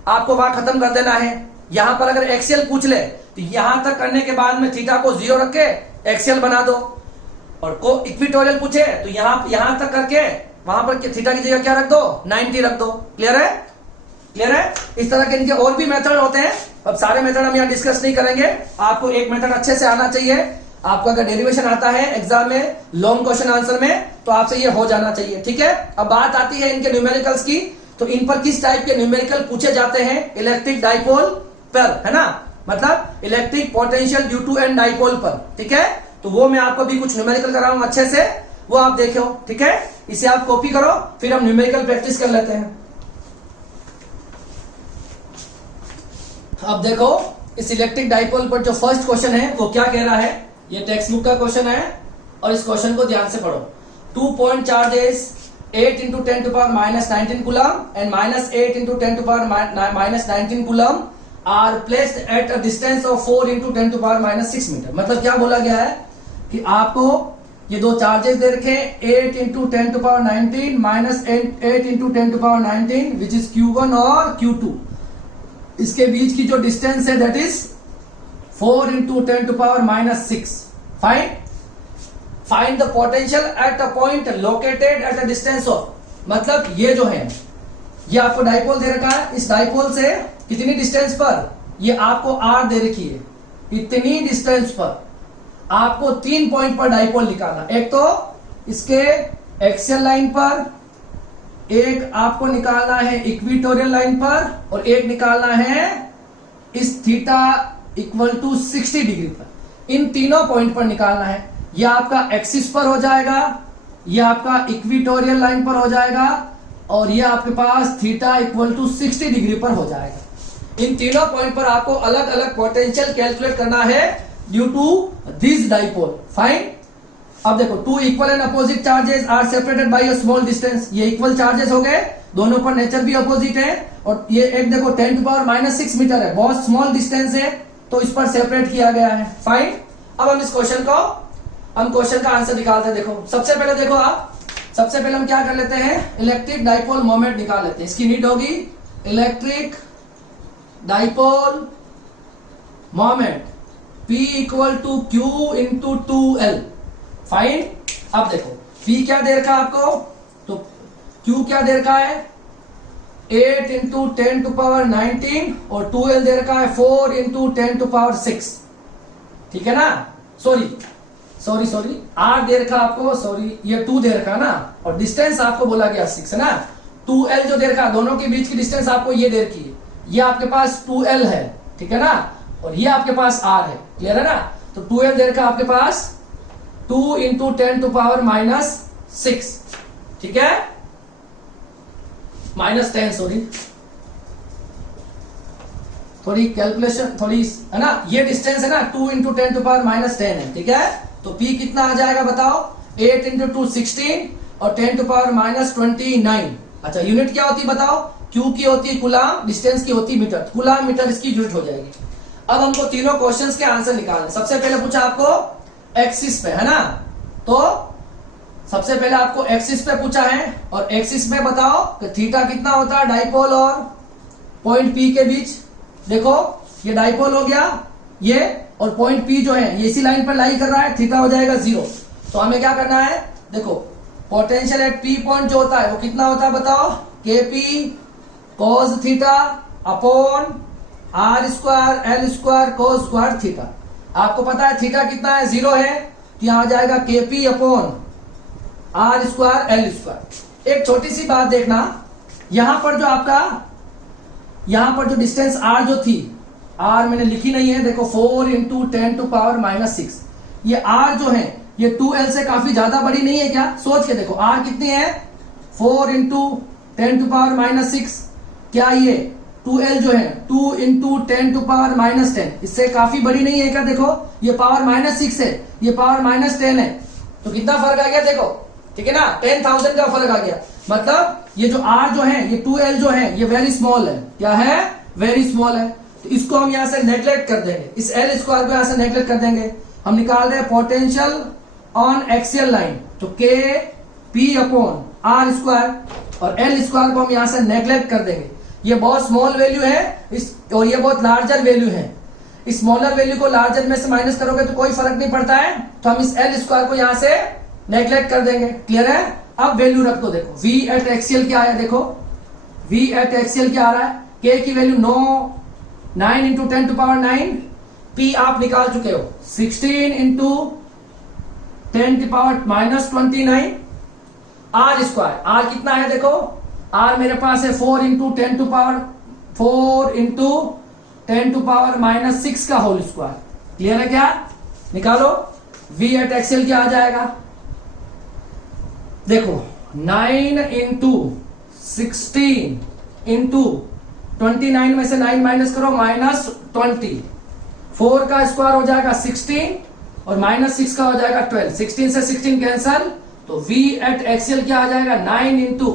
आपको वहां खत्म कर देना है। यहां पर अगर एक्सियल पूछ ले तो यहां तक करने के बाद में थीटा को 0 रख के एक्सियल बना दो, और को इक्विटोरियल पूछे तो यहां तक करके वहां पर थीटा की जगह क्या रख दो 90 रख दो। क्लियर है? क्लियर है? इस तरह के इनके और भी मेथड होते हैं, अब सारे मेथड हम यहाँ डिस्कस नहीं करेंगे। आपको एक मेथड अच्छे से आना चाहिए, आपका अगर डेरिवेशन आता है एग्जाम में लॉन्ग क्वेश्चन आंसर में तो आपसे ये हो जाना चाहिए। ठीक है, अब बात आती है इनके न्यूमेरिकल्स की, तो इन पर किस टाइप के न्यूमेरिकल पूछे जाते हैं इलेक्ट्रिक डाइपोल पर, है ना, मतलब electric potential due to an dipole पर। ठीक है, तो वो मैं आपको भी कुछ न्यूमेरिकल कराऊंगा अच्छे से, वो आप देखो। ठीक है, इसे आप कॉपी करो, फिर हम न्यूमेरिकल प्रैक्टिस कर लेते हैं। अब देखो इस इलेक्ट्रिक डाइपोल पर जो फर्स्ट क्वेश्चन है वो क्या कह रहा है, ये टेक्स्ट बुक का क्वेश्चन है और इस क्वेश्चन को ध्यान से पढ़ो। 2 point charges 8 × 10⁻⁻19 coulomb and -8 × 10⁻⁻19 coulomb are placed at a distance of 4 × 10⁻6 metre. मतलब क्या बोला गया है कि आपको ये दो चार्जेस दे रखे 8 × 10⁻19 -8 × 10⁻19 विच इज Q1 और Q2, इसके बीच की जो डिस्टेंस है that is 4 × 10⁻6। Find the potential at a point located at a distance of, मतलब ये जो है ये आपको डाइपोल दे रखा है, इस डाइपोल से कितनी डिस्टेंस पर, ये आपको R दे रखी है, इतनी डिस्टेंस पर आपको 3 पॉइंट पर डाइपोल निकालना। एक तो इसके एक्सियल लाइन पर, एक आपको निकालना है इक्विटोरियल लाइन पर, और एक निकालना है इस थीटा = 60 डिग्री पर। इन तीनों पॉइंट पर निकालना है। यह आपका एक्सिस पर हो जाएगा, यह आपका इक्विटोरियल लाइन पर हो जाएगा, और यह आपके पास थीटा = 60 डिग्री पर हो जाएगा। इन तीनों पॉइंट पर आपको अलग अलग पोटेंशियल कैलकुलेट करना है due to this dipole. Fine, अब देखो 2 equal and opposite charges are separated by a small distance, ये इक्वल चार्जेस हो गए, दोनों पर नेचर भी अपोजिट है, और ये एक देखो 10⁻6 मीटर है, बहुत स्मॉल डिस्टेंस है, तो इस पर सेपरेट किया गया है। फाइन, अब हम इस क्वेश्चन का आंसर निकालते हैं। देखो सबसे पहले देखो आप, सबसे पहले हम क्या कर लेते हैं, इलेक्ट्रिक डाइपोल मोमेंट निकाल लेते हैं। इसकी नीड होगी electric dipole moment P = Q × 2L। Fine, अब देखो P क्या दे रखा है आपको, तो Q क्या दे रखा है 8 × 10⁻19 और 2L दे रखा है 4 × 10⁻6। ठीक है ना, सॉरी R दे रखा आपको, सॉरी ये 2 दे रखा ना, और डिस्टेंस आपको बोला गया 6 है ना। 2L जो दे रखा, दोनों के बीच की डिस्टेंस आपको ये दे रखी है, ये आपके पास 2L है, ठीक है ना, और ये आपके पास R है। क्लियर है ना, तो 2L दे रखा आपके पास 2 × 10⁻6। ठीक है, -10, सॉरी थोड़ी कैलकुलेशन थोड़ी है ना, ये डिस्टेंस है ना 2 × 10⁻10 है। ठीक है, तो P कितना आ जाएगा बताओ, 8 × 2 16 और 10⁻29। अच्छा यूनिट क्या होती है बताओ, Q की होती है कूलम, डिस्टेंस की होती है मीटर, कूलम मीटर इसकी यूनिट हो जाएगी। अब हमको तीनों क्वेश्चंस के आंसर निकालने। सबसे पहले पूछा आपको एक्सिस पे, है ना, तो सबसे पहले आपको एक्सिस पे पूछा है, और एक्सिस में बताओ कि थीटा कितना होता है डाइपोल और पॉइंट P के बीच। देखो ये डाइपोल हो गया ये, और पॉइंट P जो है ये इसी लाइन पर लाई कर रहा है, थीटा हो जाएगा 0। तो हमें क्या करना है, देखो पोटेंशियल एट P पॉइंट जो होता है वो कितना होता है बताओ, K P cos theta upon are square L square cos square theta. आपको पता है थीटा कितना है, 0 है, तो यहां आ जाएगा के P upon are square L square. एक छोटी सी बात देखना, यहां पर जो आपका यहां पर जो डिस्टेंस आर जो थी, आर मैंने लिखी नहीं है, देखो 4 इंटू 10 टू पावर -6, ये आर जो है ये 2l से काफी ज्यादा बड़ी नहीं है क्या? सोच के देखो आर कितनी है, 4 इंटू 10 टू पावर -6, क्या ये 2l जो है 2 इंटू 10 टू पावर -10 इससे काफी बड़ी नहीं है क्या? देखो ये पावर -6 है, ये पावर -10 है, तो कितना फर्क आ गया देखो, ठीक है ना, 10,000 का फर्क आ गया। मतलब ये जो r जो है ये 2l जो है ये वेरी स्मॉल है, क्या है, वेरी स्मॉल है, तो इसको हम यहां से नेग्लेक्ट कर देंगे, इस एल स्क्वायर को यहां से नेग्लेक्ट कर देंगे। हम निकाल रहे हैं पोटेंशियल ऑन एक्सियल लाइन, तो के पी अपॉन आर स्क्वायर और एल स्क्वायर को हम यहां से नेग्लेक्ट कर देंगे। ये बहुत स्मॉल वैल्यू है इस, और ये बहुत लार्जर वैल्यू है। इस स्मॉलर वैल्यू को लार्जर में से माइनस करोगे तो कोई फर्क नहीं पड़ता है, तो हम इस एल स्क्वायर को यहां से नेग्लेक्ट कर देंगे। क्लियर है? अब वैल्यू रख दो, देखो v एट एक्सियल क्या है, देखो v एट एक्सियल क्या आ रहा है, k की value 9 into 10 to power 9, p आप निकाल चुके हो 16 into 10 to power -29, r square, r कितना है देखो, r मेरे पास है 4 into 10 to power 4 into 10 to power -6 का होल स्क्वायर। क्लियर है क्या? निकालो v एट एक्सियल क्या आ जाएगा, देखो 9 इंटू 16 इंटू 29 में से 9 माइनस करो -20, 4 का स्क्वायर हो जाएगा 16 और -6 का हो जाएगा 12, 16 से 16 कैंसल, तो v एट एक्सियल क्या आ जाएगा 9 इंटू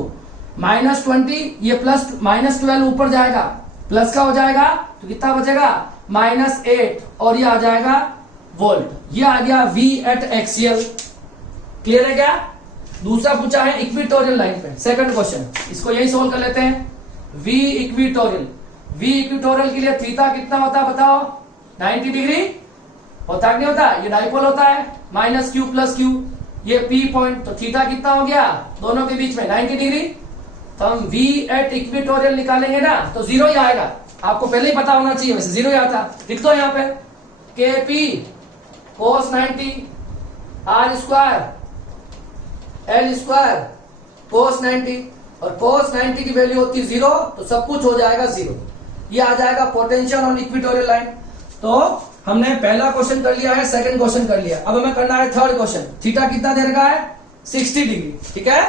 -20, ये प्लस -12 ऊपर जाएगा, प्लस का हो जाएगा, तो कितना बचेगा -8 और ये आ जाएगा वोल्ट। ये आ गया v एट एक्सियल। क्लियर है क्या? दूसरा पूछा है इक्विटोरियल लाइन पे, सेकंड क्वेश्चन, इसको यही सोल्व कर लेते हैं। v इक्विटोरियल, v इक्विटोरियल के लिए थीटा कितना होता है बताओ, 90 डिग्री होता है, नहीं होता, ये डाइपोल होता है, -q + q, ये p पॉइंट, तो थीटा कितना हो गया दोनों के बीच में 90 डिग्री। तो हम v एट इक्विटोरियल निकालेंगे ना तो 0 ही आएगा, आपको पहले ही पता होना चाहिए, वैसे 0 ही आता। लिख दो यहाँ पे kp cos 90 r square L square cos 90, और cos 90 की वैल्यू होती है 0, तो सब कुछ हो जाएगा 0। ये आ जाएगा पोटेंशियल ऑन इक्विटोरियल लाइन। तो हमने पहला क्वेश्चन कर लिया है, सेकंड क्वेश्चन कर लिया, अब हमें करना है थर्ड क्वेश्चन। थीटा कितना दे रखा है 60 डिग्री, ठीक है,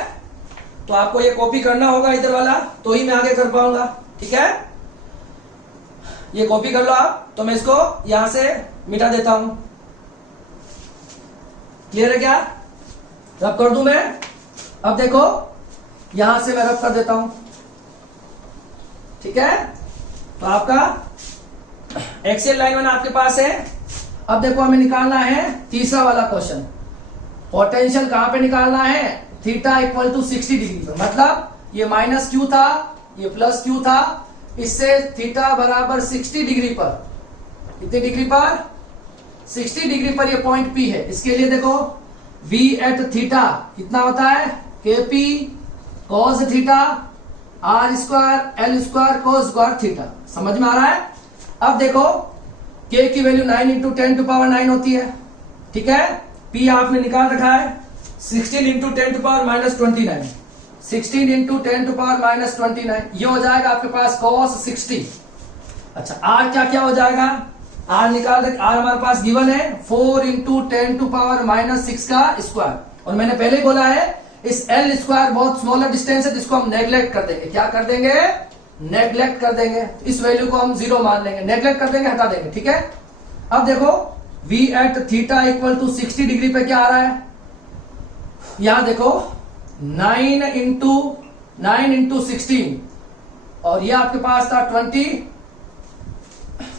तो आपको ये कॉपी करना होगा इधर वाला, तो ही मैं आगे कर पाऊंगा, ठीक है, ये कॉपी कर लो आप, तो मैं इसको यहां से मिटा देता हूं। क्लियर है क्या? रब कर दूं मैं, अब देखो यहां से मैं रब कर देता हूं, ठीक है, तो आपका एक्सियल लाइन वन आपके पास है। अब देखो हमें निकालना है तीसरा वाला क्वेश्चन, पोटेंशियल कहां पे निकालना है, थीटा इक्वल टू 60 डिग्री पे, मतलब ये -q था, ये +q था, इससे थीटा बराबर 60 डिग्री पर, कितनी डिग्री पर, 60 डिग्री पर ये पॉइंट P है। इसके लिए देखो v एट थीटा कितना होता है, kp cos theta r square L square cos square theta. समझ में आ रहा है? अब देखो k की वैल्यू 9 इंटू 10 टू पावर 9 होती है, ठीक है, p आपने निकाल रखा है 16 into 10 to power -29, 16 into 10 to power -29, ये हो जाएगा आपके पास cos 60। अच्छा r क्या क्या हो जाएगा, r निकाल दे, r हमारे पास गिवन है 4 इंटू 10 टू पावर -6 का स्क्वायर, और मैंने पहले ही बोला है इस l स्क्वायर बहुत स्मॉलर डिस्टेंस है जिसको हम नेग्लेक्ट कर देंगे, क्या कर देंगे, नेग्लेक्ट कर देंगे, इस वैल्यू को हम 0 मान लेंगे, नेग्लेक्ट कर देंगे, हटा देंगे, ठीक है। अब देखो v at theta equal to 60 degree पे क्या आ रहा है, यहां देखो 9 इंटू 16, और ये आपके पास था 20,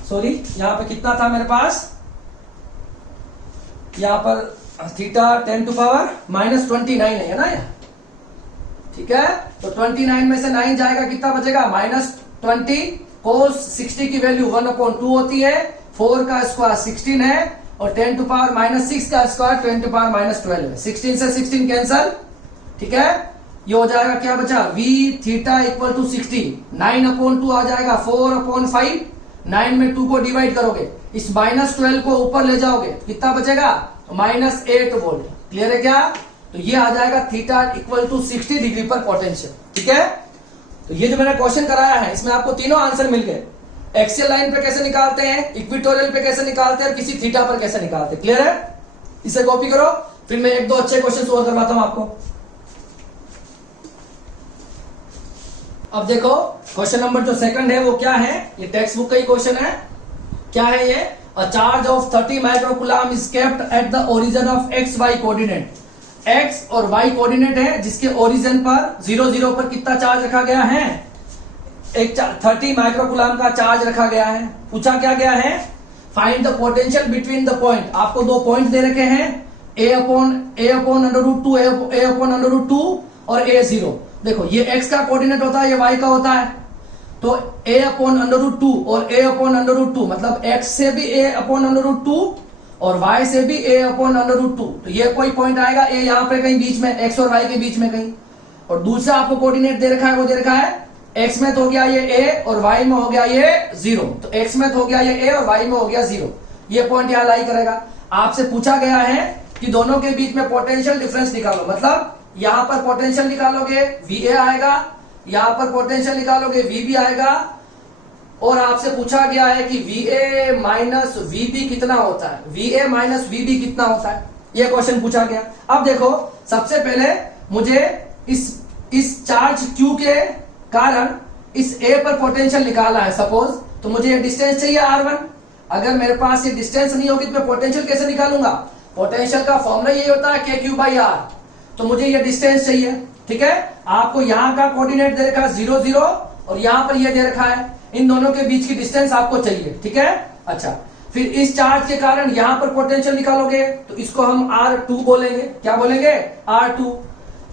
सॉरी यहां पे कितना था मेरे पास, यहां पर थीटा 10 टू पावर -29 है ना, ठीक है, तो 29 में से 9 जाएगा, कितना बचेगा -20, cos 60 की वैल्यू 1/2 होती है, 4 का स्क्वायर 16 है, और 10 टू पावर -6 का स्क्वायर 10 टू पावर -12 है, 16 से 16 कैंसल, ठीक है, ये हो जाएगा क्या बचा, v थीटा इक्वल टू 60, 9/2 आ जाएगा 4/5, 9 में 2 को डिवाइड करोगे, इस -12 को ऊपर ले जाओगे, कितना बचेगा, -8 वोल्ट। क्लियर है क्या? तो ये आ जाएगा थीटा इक्वल टू 60 डिग्री पर पोटेंशियल। ठीक है, तो ये जो मैंने क्वेश्चन कराया है इसमें आपको तीनों आंसर मिल गए। एक्सियल लाइन पे कैसे निकालते हैं, इक्वेटोरियल पे कैसे निकालते हैं, और किसी थीटा पर कैसे निकालते हैं। क्लियर है? इसे कॉपी करो, फिर मैं एक दो अच्छे क्वेश्चन सोल्व करवाता हूं आपको। अब देखो क्वेश्चन नंबर जो सेकंड है वो क्या है, ये टेक्स्ट बुक का ही क्वेश्चन है। क्या है ये, a charge of 30 microcoulomb is kept at the origin of X Y coordinate. X और वाई कोऑर्डिनेट है जिसके ओरिजिन पर 0 0 पर कितना चार्ज रखा गया है, एक 30 माइक्रोकूलम का चार्ज रखा गया है। पूछा क्या गया है, find the potential between the point. आपको दो पॉइंट दे रखे हैं, a अपॉन √2, a अपॉन √2 और a0। देखो ये x का कोऑर्डिनेट होता है, ये y का होता है, तो a अपॉन √2 और a अपॉन √2 मतलब x से भी a अपॉन √2 और y से भी a अपॉन √2। तो ये कोई पॉइंट आएगा a यहाँ पे कहीं बीच में, x और y के बीच में कहीं। और दूसरा आपको कोऑर्डिनेट दे रखा है, वो दे रखा है x में तो हो गया ये a और y में हो गया ये 0। तो x में तो हो गया ये a और y में हो गया 0। ये पॉइंट यहाँ लाई करेगा। आपसे पूछा गया है कि दोनों के बीच में पोटेंशियल डिफरेंस निकालो, मतलब यहां पर पोटेंशियल निकालोगे VA आएगा, यहां पर पोटेंशियल निकालोगे VB आएगा, और आपसे पूछा गया है कि VA माइनस VB कितना होता है, VA माइनस VB कितना होता है, यह क्वेश्चन पूछा गया। अब देखो सबसे पहले मुझे इस चार्ज Q के कारण इस A पर पोटेंशियल निकालना है सपोज, तो मुझे ये डिस्टेंस चाहिए R1। अगर मेरे पास ये डिस्टेंस नहीं होगी तो मैं पोटेंशियल कैसे निकालूंगा, पोटेंशियल का फॉर्मूला यही होता है KQ/R। तो मुझे ये डिस्टेंस चाहिए। ठीक है, आपको यहाँ का कोऑर्डिनेट दे रखा है 0 0 और यहाँ पर ये दे रखा है, इन दोनों के बीच की डिस्टेंस आपको चाहिए। ठीक है, अच्छा फिर इस चार्ज के कारण यहाँ पर पोटेंशियल निकालोगे तो इसको हम R2 बोलेंगे। क्या बोलेंगे, R2।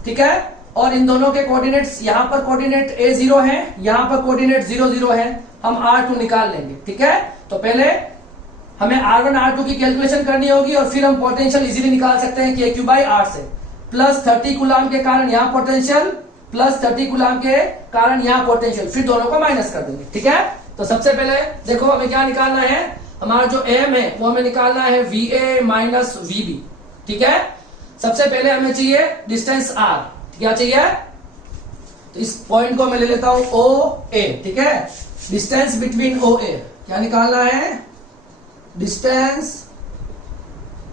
ठीक है, और इन दोनों के कोऑर्डिनेट्स, यहाँ पर कोऑर्डिनेट A0 है, यहाँ पर कोऑर्डिनेट 0 0 है, हम R2 निकाल लेंगे। ठीक है, तो पहले हमें R1 R2 की कैलकुलेशन करनी होगी और फिर हम पोटेंशियल इजीली निकाल सकते हैं KQ/R से। प्लस 30 कूलम के कारण यहाँ पोटेंशियल, प्लस 30 कूलम के कारण यहाँ पोटेंशियल, फिर दोनों को माइनस कर देंगे। ठीक है, तो सबसे पहले देखो हमें क्या निकालना है, हमारा जो एम है वो हमें निकालना है VA माइनस VB। ठीक है, सबसे पहले हमें चाहिए डिस्टेंस R। क्या चाहिए, तो इस पॉइंट को मैं ले लेता हूं OA। ठीक है, डिस्टेंस बिटवीन OA क्या निकालना है, distance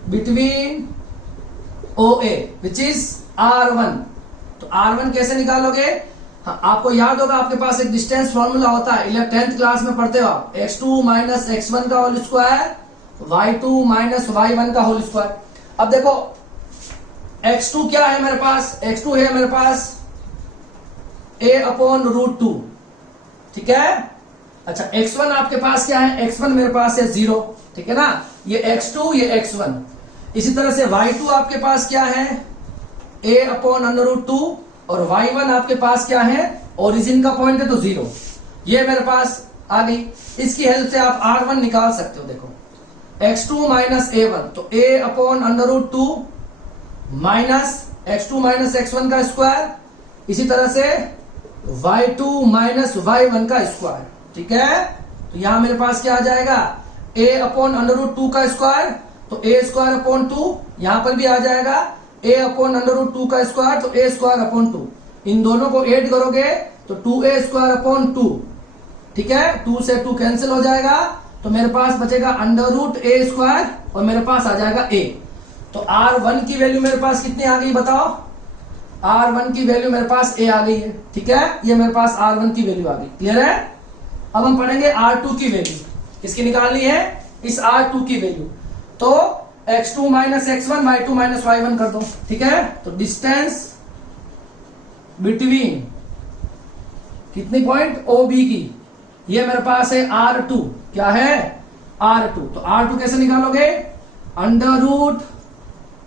between OA which is R1। तो R1 कैसे निकालोगे, हाँ, आपको याद होगा आपके पास एक डिस्टेंस फॉर्मूला होता है, 10th क्लास में पढ़ते हो आप, x2 माइनस x1 का whole square, y2 minus y1 का होल स्क्वायर। अब देखो x2 क्या है मेरे पास, x2 है मेरे पास a अपॉन √2। ठीक है, अच्छा x1 आपके पास क्या है, x1 मेरे पास है 0। ठीक है ना, ये x2 ये x1। इसी तरह से y2 आपके पास क्या है, a अपॉन √2 और y1 आपके पास क्या है, ओरिजिन का पॉइंट है तो 0। ये मेरे पास आ गई, इसकी हेल्प से आप R1 निकाल सकते हो। देखो x2 माइनस a1, तो a upon √2 minus x2 minus x1 का स्क्वायर, इसी तरह से y2 माइनस y1 का स्क्वायर। ठीक है, तो यहां मेरे पास क्या आ जाएगा, a अपॉन √2 का स्क्वायर, तो a स्क्वायर अपॉन 2, यहां पर भी आ जाएगा a अपॉन √2 का स्क्वायर, तो a स्क्वायर अपॉन 2। इन दोनों को ऐड करोगे तो 2a स्क्वायर अपॉन 2। ठीक है, 2 से 2 कैंसिल हो जाएगा, तो मेरे पास बचेगा √a स्क्वायर और मेरे पास आ जाएगा a। तो R1 की वैल्यू मेरे पास कितनी आ गई बताओ, R1 की वैल्यू मेरे पास a आ गई है। ठीक है, ये मेरे पास R1 की वैल्यू आ गई। क्लियर है, अब हम पढ़ेंगे R2 की वैल्यू, किसकी निकालनी है, इस R2 की वैल्यू। तो x2 minus x1 y2 minus y1 कर दो। ठीक है, तो डिस्टेंस बिटवीन कितनी पॉइंट OB की, ये मेरे पास है R2। क्या है, R2। तो R2 कैसे निकालोगे,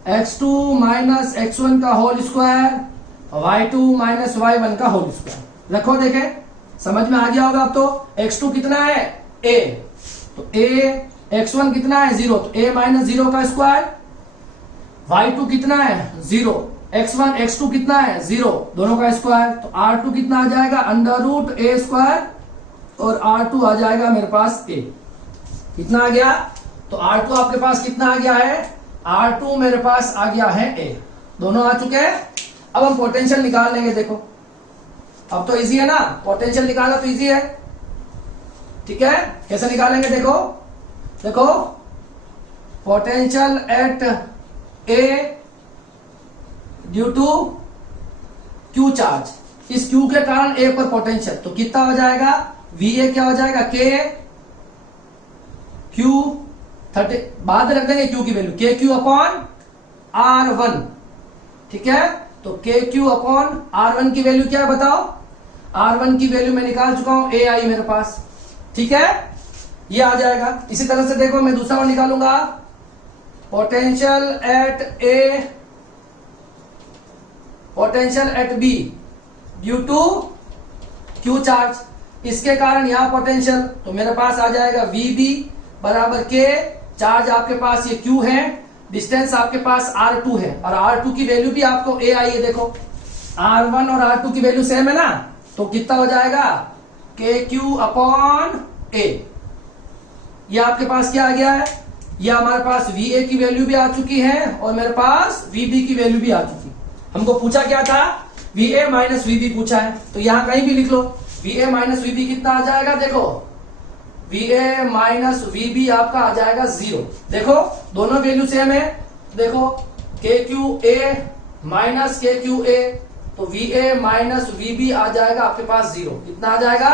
√x2 माइनस x1 का whole square, y2 minus y1 का होल स्क्वायर। रखो देखे, समझ में आ गया होगा। अब तो x2 कितना है, a, तो a, x1 कितना है 0, तो a माइनस 0 का स्क्वायर, y2 कितना है 0, x1 x2 कितना है 0, दोनों का स्क्वायर, तो r2 कितना आ जाएगा अंडर रूट a स्क्वायर और r2 आ जाएगा मेरे पास a। कितना आ गया, तो r2 आपके पास कितना आ गया है, r2 मेरे पास आ गया है a, दोनों आ चुके हैं। अब हम पोटेंशियल निकाल लेंगे, देखो अब तो इजी है ना, पोटेंशियल निकालना तो इजी है, ठीक है। कैसे निकालेंगे, देखो देखो potential at A due to Q charge, इस क्यू के कारण ए पर पोटेंशियल, तो कितना हो जाएगा वीए क्या हो जाएगा के क्यू 30, बाद में रख देंगे क्यू की वैल्यू के क्यू अपॉन R1, ठीक है। तो के क्यू अपॉन R1 की वैल्यू क्या है बताओ, R1 की वैल्यू मैं निकाल चुका हूं, ए आई मेरे पास, ठीक है, ये आ जाएगा। इसी तरह से देखो मैं दूसरा और निकालूंगा, potential at B due to Q charge, इसके कारण यहां पोटेंशियल, तो मेरे पास आ जाएगा वीबी बराबर के, चार्ज आपके पास ये क्यू है, डिस्टेंस आपके पास R2 है, और R2 की वैल्यू भी आपको ए आई है, देखो R1 और R2 की वैल्यू सेम है ना, तो कितना हो जाएगा के क्यू अपॉन ए, ये आपके पास क्या आ गया है, ये हमारे पास VA की वैल्यू भी आ चुकी है और मेरे पास VB की वैल्यू भी आ चुकी है। हमको पूछा क्या था, VA माइनस VB पूछा है, तो यहां कहीं भी लिख लो, VA माइनस VB कितना आ जाएगा, देखो VA माइनस VB आपका आ जाएगा 0, देखो दोनों वैल्यू सेम है, देखो KQA माइनस KQA, तो VA माइनस VB आ जाएगा आपके पास 0, कितना आ जाएगा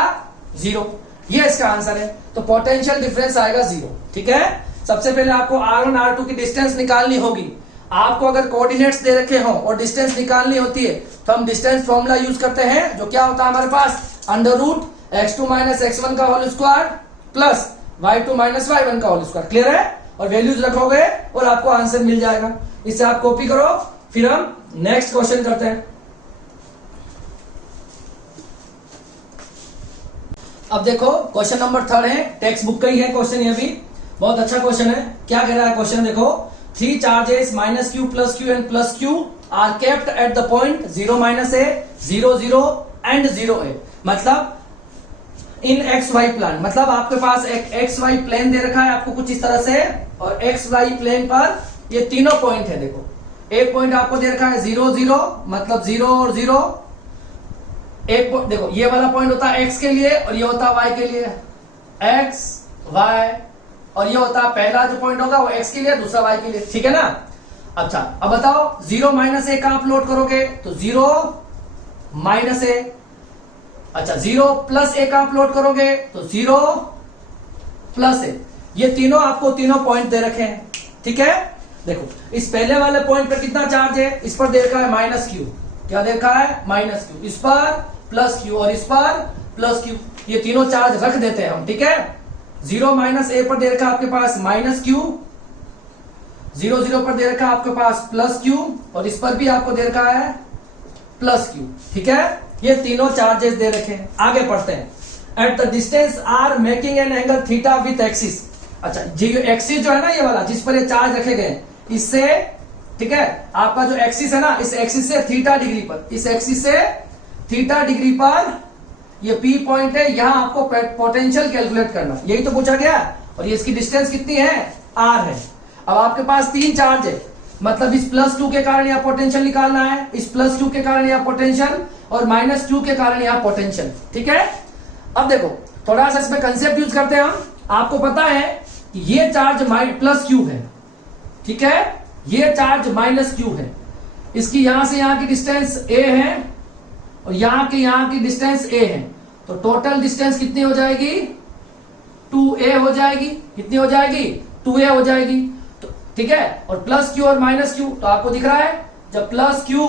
0, ये इसका आंसर है। तो पोटेंशियल डिफरेंस आएगा 0, ठीक है। सबसे पहले आपको R1 R2 की डिस्टेंस निकालनी होगी, आपको अगर कोऑर्डिनेट्स दे रखे हो और डिस्टेंस निकालनी होती है तो हम डिस्टेंस फॉर्मूला यूज करते हैं, जो क्या होता है हमारे पास under root x2 minus x1 का whole square plus y2 minus y1 का होल स्क्वायर, क्लियर है, और वैल्यूज रखोगे और आपको आंसर मिल जाएगा। इससे आप कॉपी करो, फिर हम नेक्स्ट क्वेश्चन करते हैं। अब देखो क्वेश्चन नंबर 3 है, टेक्स्ट बुक का ही है क्वेश्चन, ये भी बहुत अच्छा क्वेश्चन है। क्या कह रहा है क्वेश्चन, देखो 3 charges minus Q plus Q and plus Q R kept at the point 0 minus A 0 0 and 0 ए, मतलब इन एक्स वाई प्लान, मतलब आपके पास एक एक्स वाई प्लेन दे रखा है आपको कुछ इस तरह से, और एक्स वाई प्लेन पर ये तीनों पॉइंट है, देखो एक पॉइंट आपको दे रखा है 0 0, मतलब 0 और 0, एक देखो ये वाला पॉइंट होता है एक्स के लिए और ये होता है वाई के लिए, एक्स वाई, और ये होता है पहला जो पॉइंट होगा वो एक्स के लिए, दूसरा वाई के लिए, ठीक है ना। अच्छा अब बताओ 0 माइनस ए कहां प्लॉट करोगे, तो 0 माइनस ए, अच्छा 0 प्लस ए कहां प्लॉट करोगे, तो 0 प्लस ए, ये तीनों आपको तीनों पॉइंट दे रखे हैं, ठीक है। देखो इस पहले वाले पॉइंट पर कितना चार्ज है, इस पर दे रखा है माइनस क्यू, क्या दे रखा है माइनस क्यू, इस पर प्लस क्यू और इस पर प्लस क्यू, ये तीनों चार्ज रख देते हैं हम, ठीक है। 0 माइनस ए पर दे रखा है आपके पास माइनस क्यू, 0 0 पर दे रखा है आपके पास प्लस क्यू, और इस पर भी आपको दे रखा है प्लस क्यू, ठीक है। ये तीनों चार्जेस दे रखे हैं। आगे पढ़ते हैं। At the distance r making an angle theta with axis, अच्छा ये एक्सिस जो है ना ये वाला जिस पर ये चार्ज रखे गए, इससे ठीक है आपका जो एक्सिस है ना, इस एक्सिस से थीटा डिग्री पर, इस एक्सिस से थीटा डिग्री पर ये P पॉइंट है, यहां आपको पोटेंशियल कैलकुलेट करना, यही तो पूछा गया। और ये इसकी डिस्टेंस कितनी है, R है। अब आपके पास 3 चार्ज है, मतलब इस प्लस क्यू के कारण यहाँ पोटेंशियल निकालना है, इस प्लस क्यू के कारण यहाँ पोटेंशियल, और माइनस क्यू के कारण यहाँ पोटेंशियल, ठीक है। अब देखो थोड़ा सा इसमें कंसेप्ट यूज करते हैं हम। आपको पता है कि ये चार्ज प्लस क्यू है, ठीक है, ये चार्ज माइनस क्यू है, इसकी यहां से यहां की डिस्टेंस a है और यहां की डिस्टेंस a है, तो टोटल डिस्टेंस कितनी हो जाएगी 2a हो जाएगी, कितनी हो जाएगी 2a हो जाएगी, तो ठीक है। और प्लस क्यू और माइनस क्यू, तो आपको दिख रहा है जब प्लस क्यू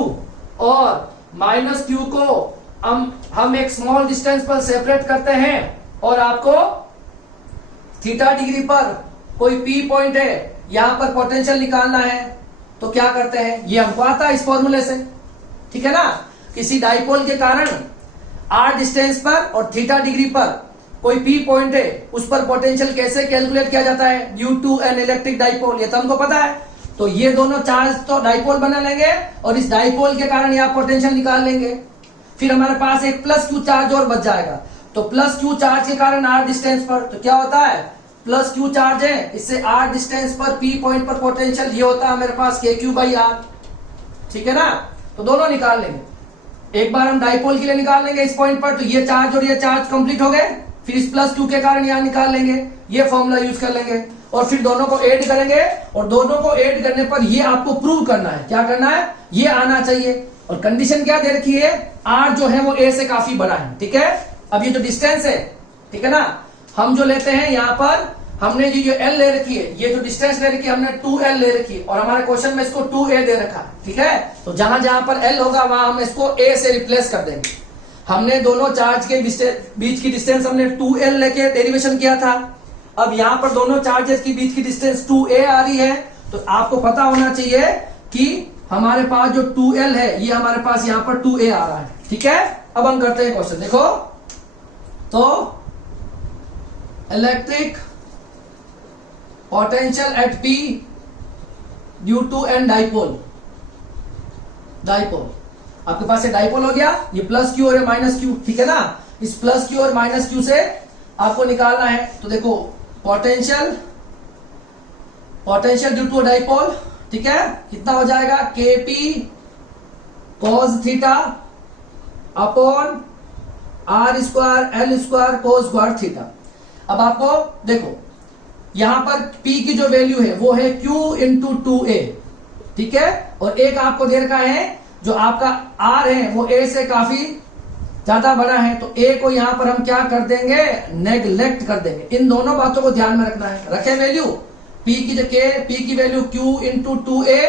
और माइनस क्यू को हम एक स्मॉल डिस्टेंस पर सेपरेट करते हैं और आपको थीटा डिग्री पर कोई P पॉइंट है, यहां पर पोटेंशियल निकालना है, तो क्या करते हैं, ये हमको आता है इस फॉर्मूले से, ठीक है ना। किसी डाइपोल के कारण r डिस्टेंस पर और थीटा डिग्री पर कोई P पॉइंट है, उस पर पोटेंशियल कैसे कैलकुलेट किया जाता है, due to an electric dipole, ये तो हमको पता है। तो ये दोनों चार्ज तो डाइपोल बना लेंगे और इस डाइपोल के कारण यहाँ पोटेंशियल निकाल लेंगे। फिर हमारे पास एक प्लस क्यू चार्ज और बच जाएगा, तो प्लस क्यू चार्ज के कारण आर डिस्टेंस पर, तो क्या होता है प्लस क्यू चार्ज है, इससे आर डिस्टेंस पर पी पॉइंट पर पोटेंशियल ये होता है मेरे पास के क्यू बाई आर। ठीक है ना, तो दोनों निकाल लेंगे। एक बार हम डाइपोल के लिए निकाल लेंगे इस पॉइंट पर, तो ये चार्ज और ये चार्ज कंप्लीट हो गए। फिर इस प्लस क्यू के कारण यहाँ निकाल लेंगे, ये फॉर्मूला यूज कर लेंगे और फिर दोनों को ऐड करेंगे और दोनों को ऐड करने पर ये आपको प्रूव करना है। क्या करना है, ये आना चाहिए। और कंडीशन क्या दे रखी है, आर जो है वो ए से काफी बड़ा है। ठीक है, अब ये जो डिस्टेंस है, ठीक है ना, हम जो लेते हैं यहाँ पर हमने जो एल ले रखी है, ये जो डिस्टेंस ले रखी है हमने 2l ले रखी है और हमारे क्वेश्चन में इसको 2a दे रखा है। ठीक है, तो जहां जहां पर l होगा वहां हम इसको a से रिप्लेस कर देंगे। हमने दोनों चार्ज के बीच की डिस्टेंस हमने 2l लेके डेरिवेशन किया था। अब यहाँ पर दोनों चार्जेस के बीच की डिस्टेंस 2a आ रही है, तो आपको पता होना चाहिए कि हमारे पास जो 2l है ये हमारे पास यहाँ पर 2a आ रहा है। ठीक है, अब हम करते हैं क्वेश्चन। देखो तो electric potential at P due to an dipole, dipole आपके पास ये डाइपोल हो गया, ये प्लस क्यू और ये माइनस क्यू। ठीक है ना, इस प्लस क्यू और माइनस क्यू से आपको निकालना है। तो देखो पोटेंशियल ड्यू टू डाइपोल, ठीक है, कितना हो जाएगा के p cos theta upon are square L square cos square theta. अब आपको देखो यहां पर P की जो वैल्यू है वो है Q इंटू 2a। ठीक है, और एक आपको दे रखा है जो आपका R है वो A से काफी ज्यादा बड़ा है, तो A को यहां पर हम क्या कर देंगे, नेग्लेक्ट कर देंगे। इन दोनों बातों को ध्यान में रखना है। रखे वैल्यू P की value Q into 2a,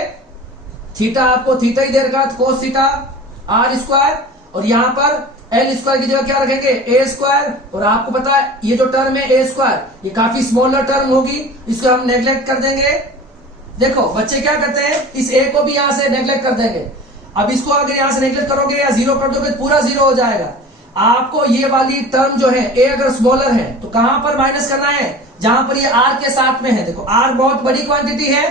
theta आपको थीटा ही दे रखा है कोस थीटा R स्क्वायर, और यहां पर एल स्क्वायर की जगह क्या रखेंगे ए स्क्वायर। और आपको पता है ये जो टर्म है ए स्क्वायर ये काफी स्मॉलर टर्म होगी, इसको हम नेग्लेक्ट कर देंगे। देखो बच्चे क्या करते हैं, इस ए को भी यहां से नेग्लेक्ट कर देंगे। अब इसको अगर यहां से नेग्लेक्ट करोगे या जीरो कर दोगे पूरा जीरो हो जाएगा। आपको ये वाली टर्म जो है ए अगर स्मॉलर है तो कहां पर माइनस करना है, जहां पर ये आर के साथ में है। देखो आर बहुत बड़ी क्वांटिटी है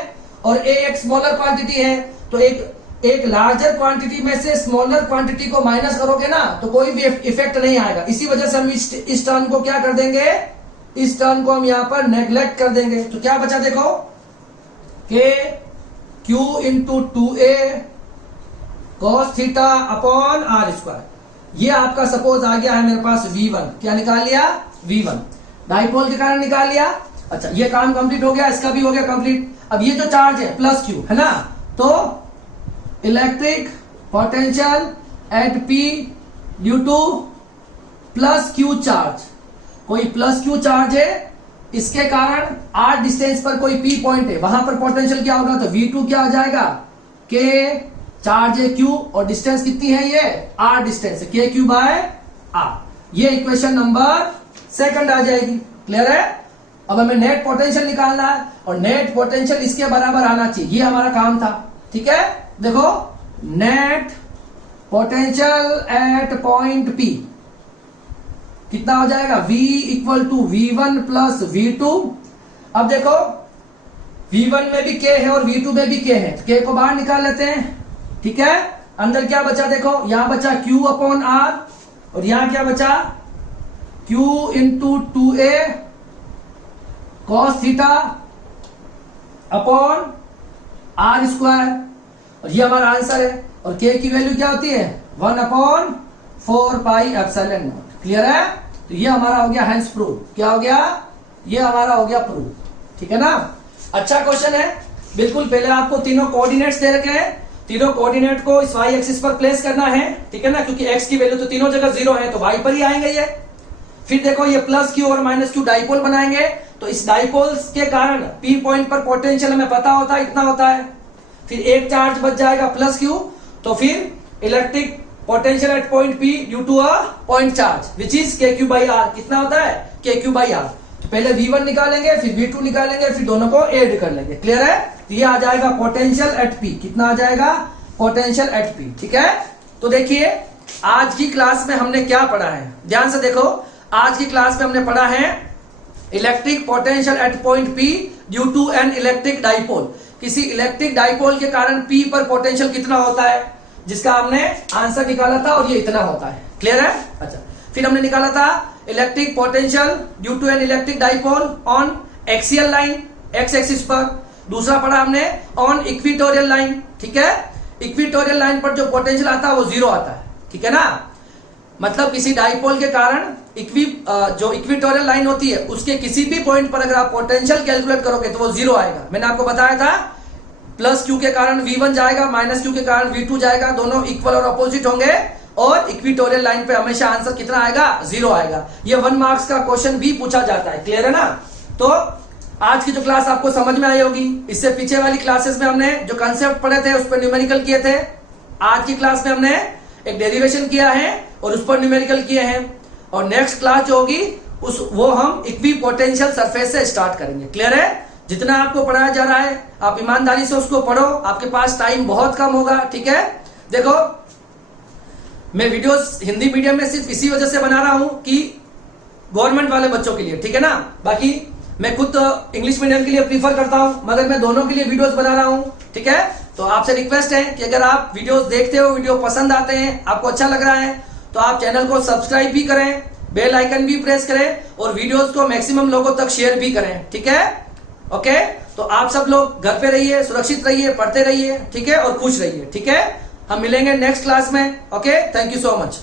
और ए एक स्मॉलर क्वांटिटी है, तो एक लार्जर क्वांटिटी में से स्मॉलर क्वांटिटी को माइनस करोगे ना तो कोई भी इफेक्ट नहीं आएगा। इसी वजह से हम इस टर्म को क्या कर देंगे, इस टर्म को हम यहां पर नेग्लेक्ट कर देंगे। तो क्या बचा देखो k q into 2a cos theta upon are square. ये आपका सपोज आ गया है मेरे पास V1। क्या निकाल लिया, V1 डाइपोल के कारण निकाल लिया। अच्छा ये काम कंप्लीट हो गया, इसका भी हो गया कंप्लीट। अब ये जो चार्ज है प्लस क्यू है ना, तो electric potential at P due two plus Q charge, कोई प्लस क्यू चार्ज है, इसके कारण R डिस्टेंस पर कोई P पॉइंट है, वहां पर पोटेंशियल क्या होगा, तो V2 क्या हो जाएगा, K चार्ज है Q और डिस्टेंस कितनी है, ये R डिस्टेंस है, के क्यू बाय R। ये इक्वेशन नंबर सेकंड आ जाएगी। क्लियर है। अब हमें नेट पोटेंशियल निकालना है और नेट पोटेंशियल इसके बराबर आना चाहिए, ये हमारा काम था। ठीक है, देखो net potential at point P कितना हो जाएगा, V equal to V1 plus V2। अब देखो V1 में भी K है और V2 में भी K है, तो K को बाहर निकाल लेते हैं। ठीक है, अंदर क्या बचा, देखो यहां बचा Q अपॉन R और यहां क्या बचा Q into 2a cos theta upon R square, और ये हमारा आंसर है। और K की वैल्यू क्या होती है, 1 upon 4 pi epsilon not. Clear है, तो ये हमारा हो गया हेंस प्रूव। क्या हो गया, ये हमारा हो गया प्रूव। ठीक है ना, अच्छा क्वेश्चन है बिल्कुल। पहले आपको तीनों कोऑर्डिनेट्स दे रखे हैं, तीनों कोऑर्डिनेट को इस वाई एक्सिस पर प्लेस करना है। ठीक है ना, क्योंकि एक्स की वैल्यू तो तीनों जगह 0 है तो वाई पर ही आएंगे ये। फिर देखो ये प्लस क्यू और माइनस क्यू डाइपोल बनाएंगे, तो इस डाइपोल के कारण पी पॉइंट पर पोटेंशियल हमें पता होता है इतना होता है। फिर एक चार्ज बच जाएगा प्लस क्यू, तो फिर electric potential at point P due to a point charge which is k q by r. कितना होता है, के क्यू बाई आर। तो पहले V1 निकालेंगे, फिर V2 निकालेंगे, फिर दोनों को ऐड कर लेंगे। क्लियर है, तो ये आ जाएगा पोटेंशियल एट P। कितना आ जाएगा, पोटेंशियल एट P। ठीक है, तो देखिए आज की क्लास में हमने क्या पढ़ा है, ध्यान से देखो। आज की क्लास में हमने पढ़ा है electric potential at point P due to an electric dipole. किसी इलेक्ट्रिक डाइपोल के कारण P पर पोटेंशियल कितना होता है, जिसका हमने आंसर निकाला था और ये इतना होता है। क्लियर है? अच्छा, फिर हमने निकाला था electric potential due to an electric dipole on axial line x axis पर। दूसरा पढ़ा हमने ऑन इक्विटोरियल लाइन। ठीक है, इक्विटोरियल लाइन पर जो पोटेंशियल आता है वो जीरो आता है। ठीक है ना, मतलब किसी डाइपोल के कारण जो इक्विटोरियल लाइन होती है उसके किसी भी पॉइंट पर अगर आप पोटेंशियल कैलकुलेट करोगे तो वो जीरो आएगा। मैंने आपको बताया था प्लस क्यू के कारण V1 जाएगा, माइनस क्यू के कारण V2 जाएगा, दोनों इक्वल और अपोजिट होंगे और इक्विटोरियल लाइन पे हमेशा आंसर कितना आएगा, जीरो आएगा। ये 1 मार्क्स का क्वेश्चन भी पूछा जाता है। क्लियर है ना? तो आज की जो क्लास आपको समझ में आई होगी। इससे पीछे वाली क्लासेस में हमने जो कंसेप्ट पढ़े थे उस पर न्यूमेरिकल किए थे। आज की क्लास में हमने एक डेरिवेशन किया है और उस पर न्यूमेरिकल किए हैं, और नेक्स्ट क्लास जो होगी वो हम इक्विपोटेंशियल सरफेस से स्टार्ट करेंगे। क्लियर है? जितना आपको पढ़ाया जा रहा है आप ईमानदारी से उसको पढ़ो, आपके पास टाइम बहुत कम होगा। ठीक है, देखो मैं वीडियोस हिंदी मीडियम में सिर्फ इसी वजह से बना रहा हूं कि गवर्नमेंट वाले बच्चों के लिए। ठीक है ना, बाकी मैं खुद तो इंग्लिश मीडियम के लिए प्रीफर करता हूं, मगर मैं दोनों के लिए वीडियोस बना रहा हूं। ठीक है, तो आपसे रिक्वेस्ट है कि अगर आप वीडियोस देखते हो, वीडियो पसंद आते हैं, आपको अच्छा लग रहा है, तो आप चैनल को सब्सक्राइब भी करें, बेल आइकन भी प्रेस करें और वीडियोस को मैक्सिमम लोगों तक शेयर भी करें। ठीक है, ओके। तो आप सब लोग घर पे रहिए, सुरक्षित रहिए, पढ़ते रहिए। ठीक है, और खुश रहिए। ठीक है, हम मिलेंगे नेक्स्ट क्लास में। Okay, thank you so much.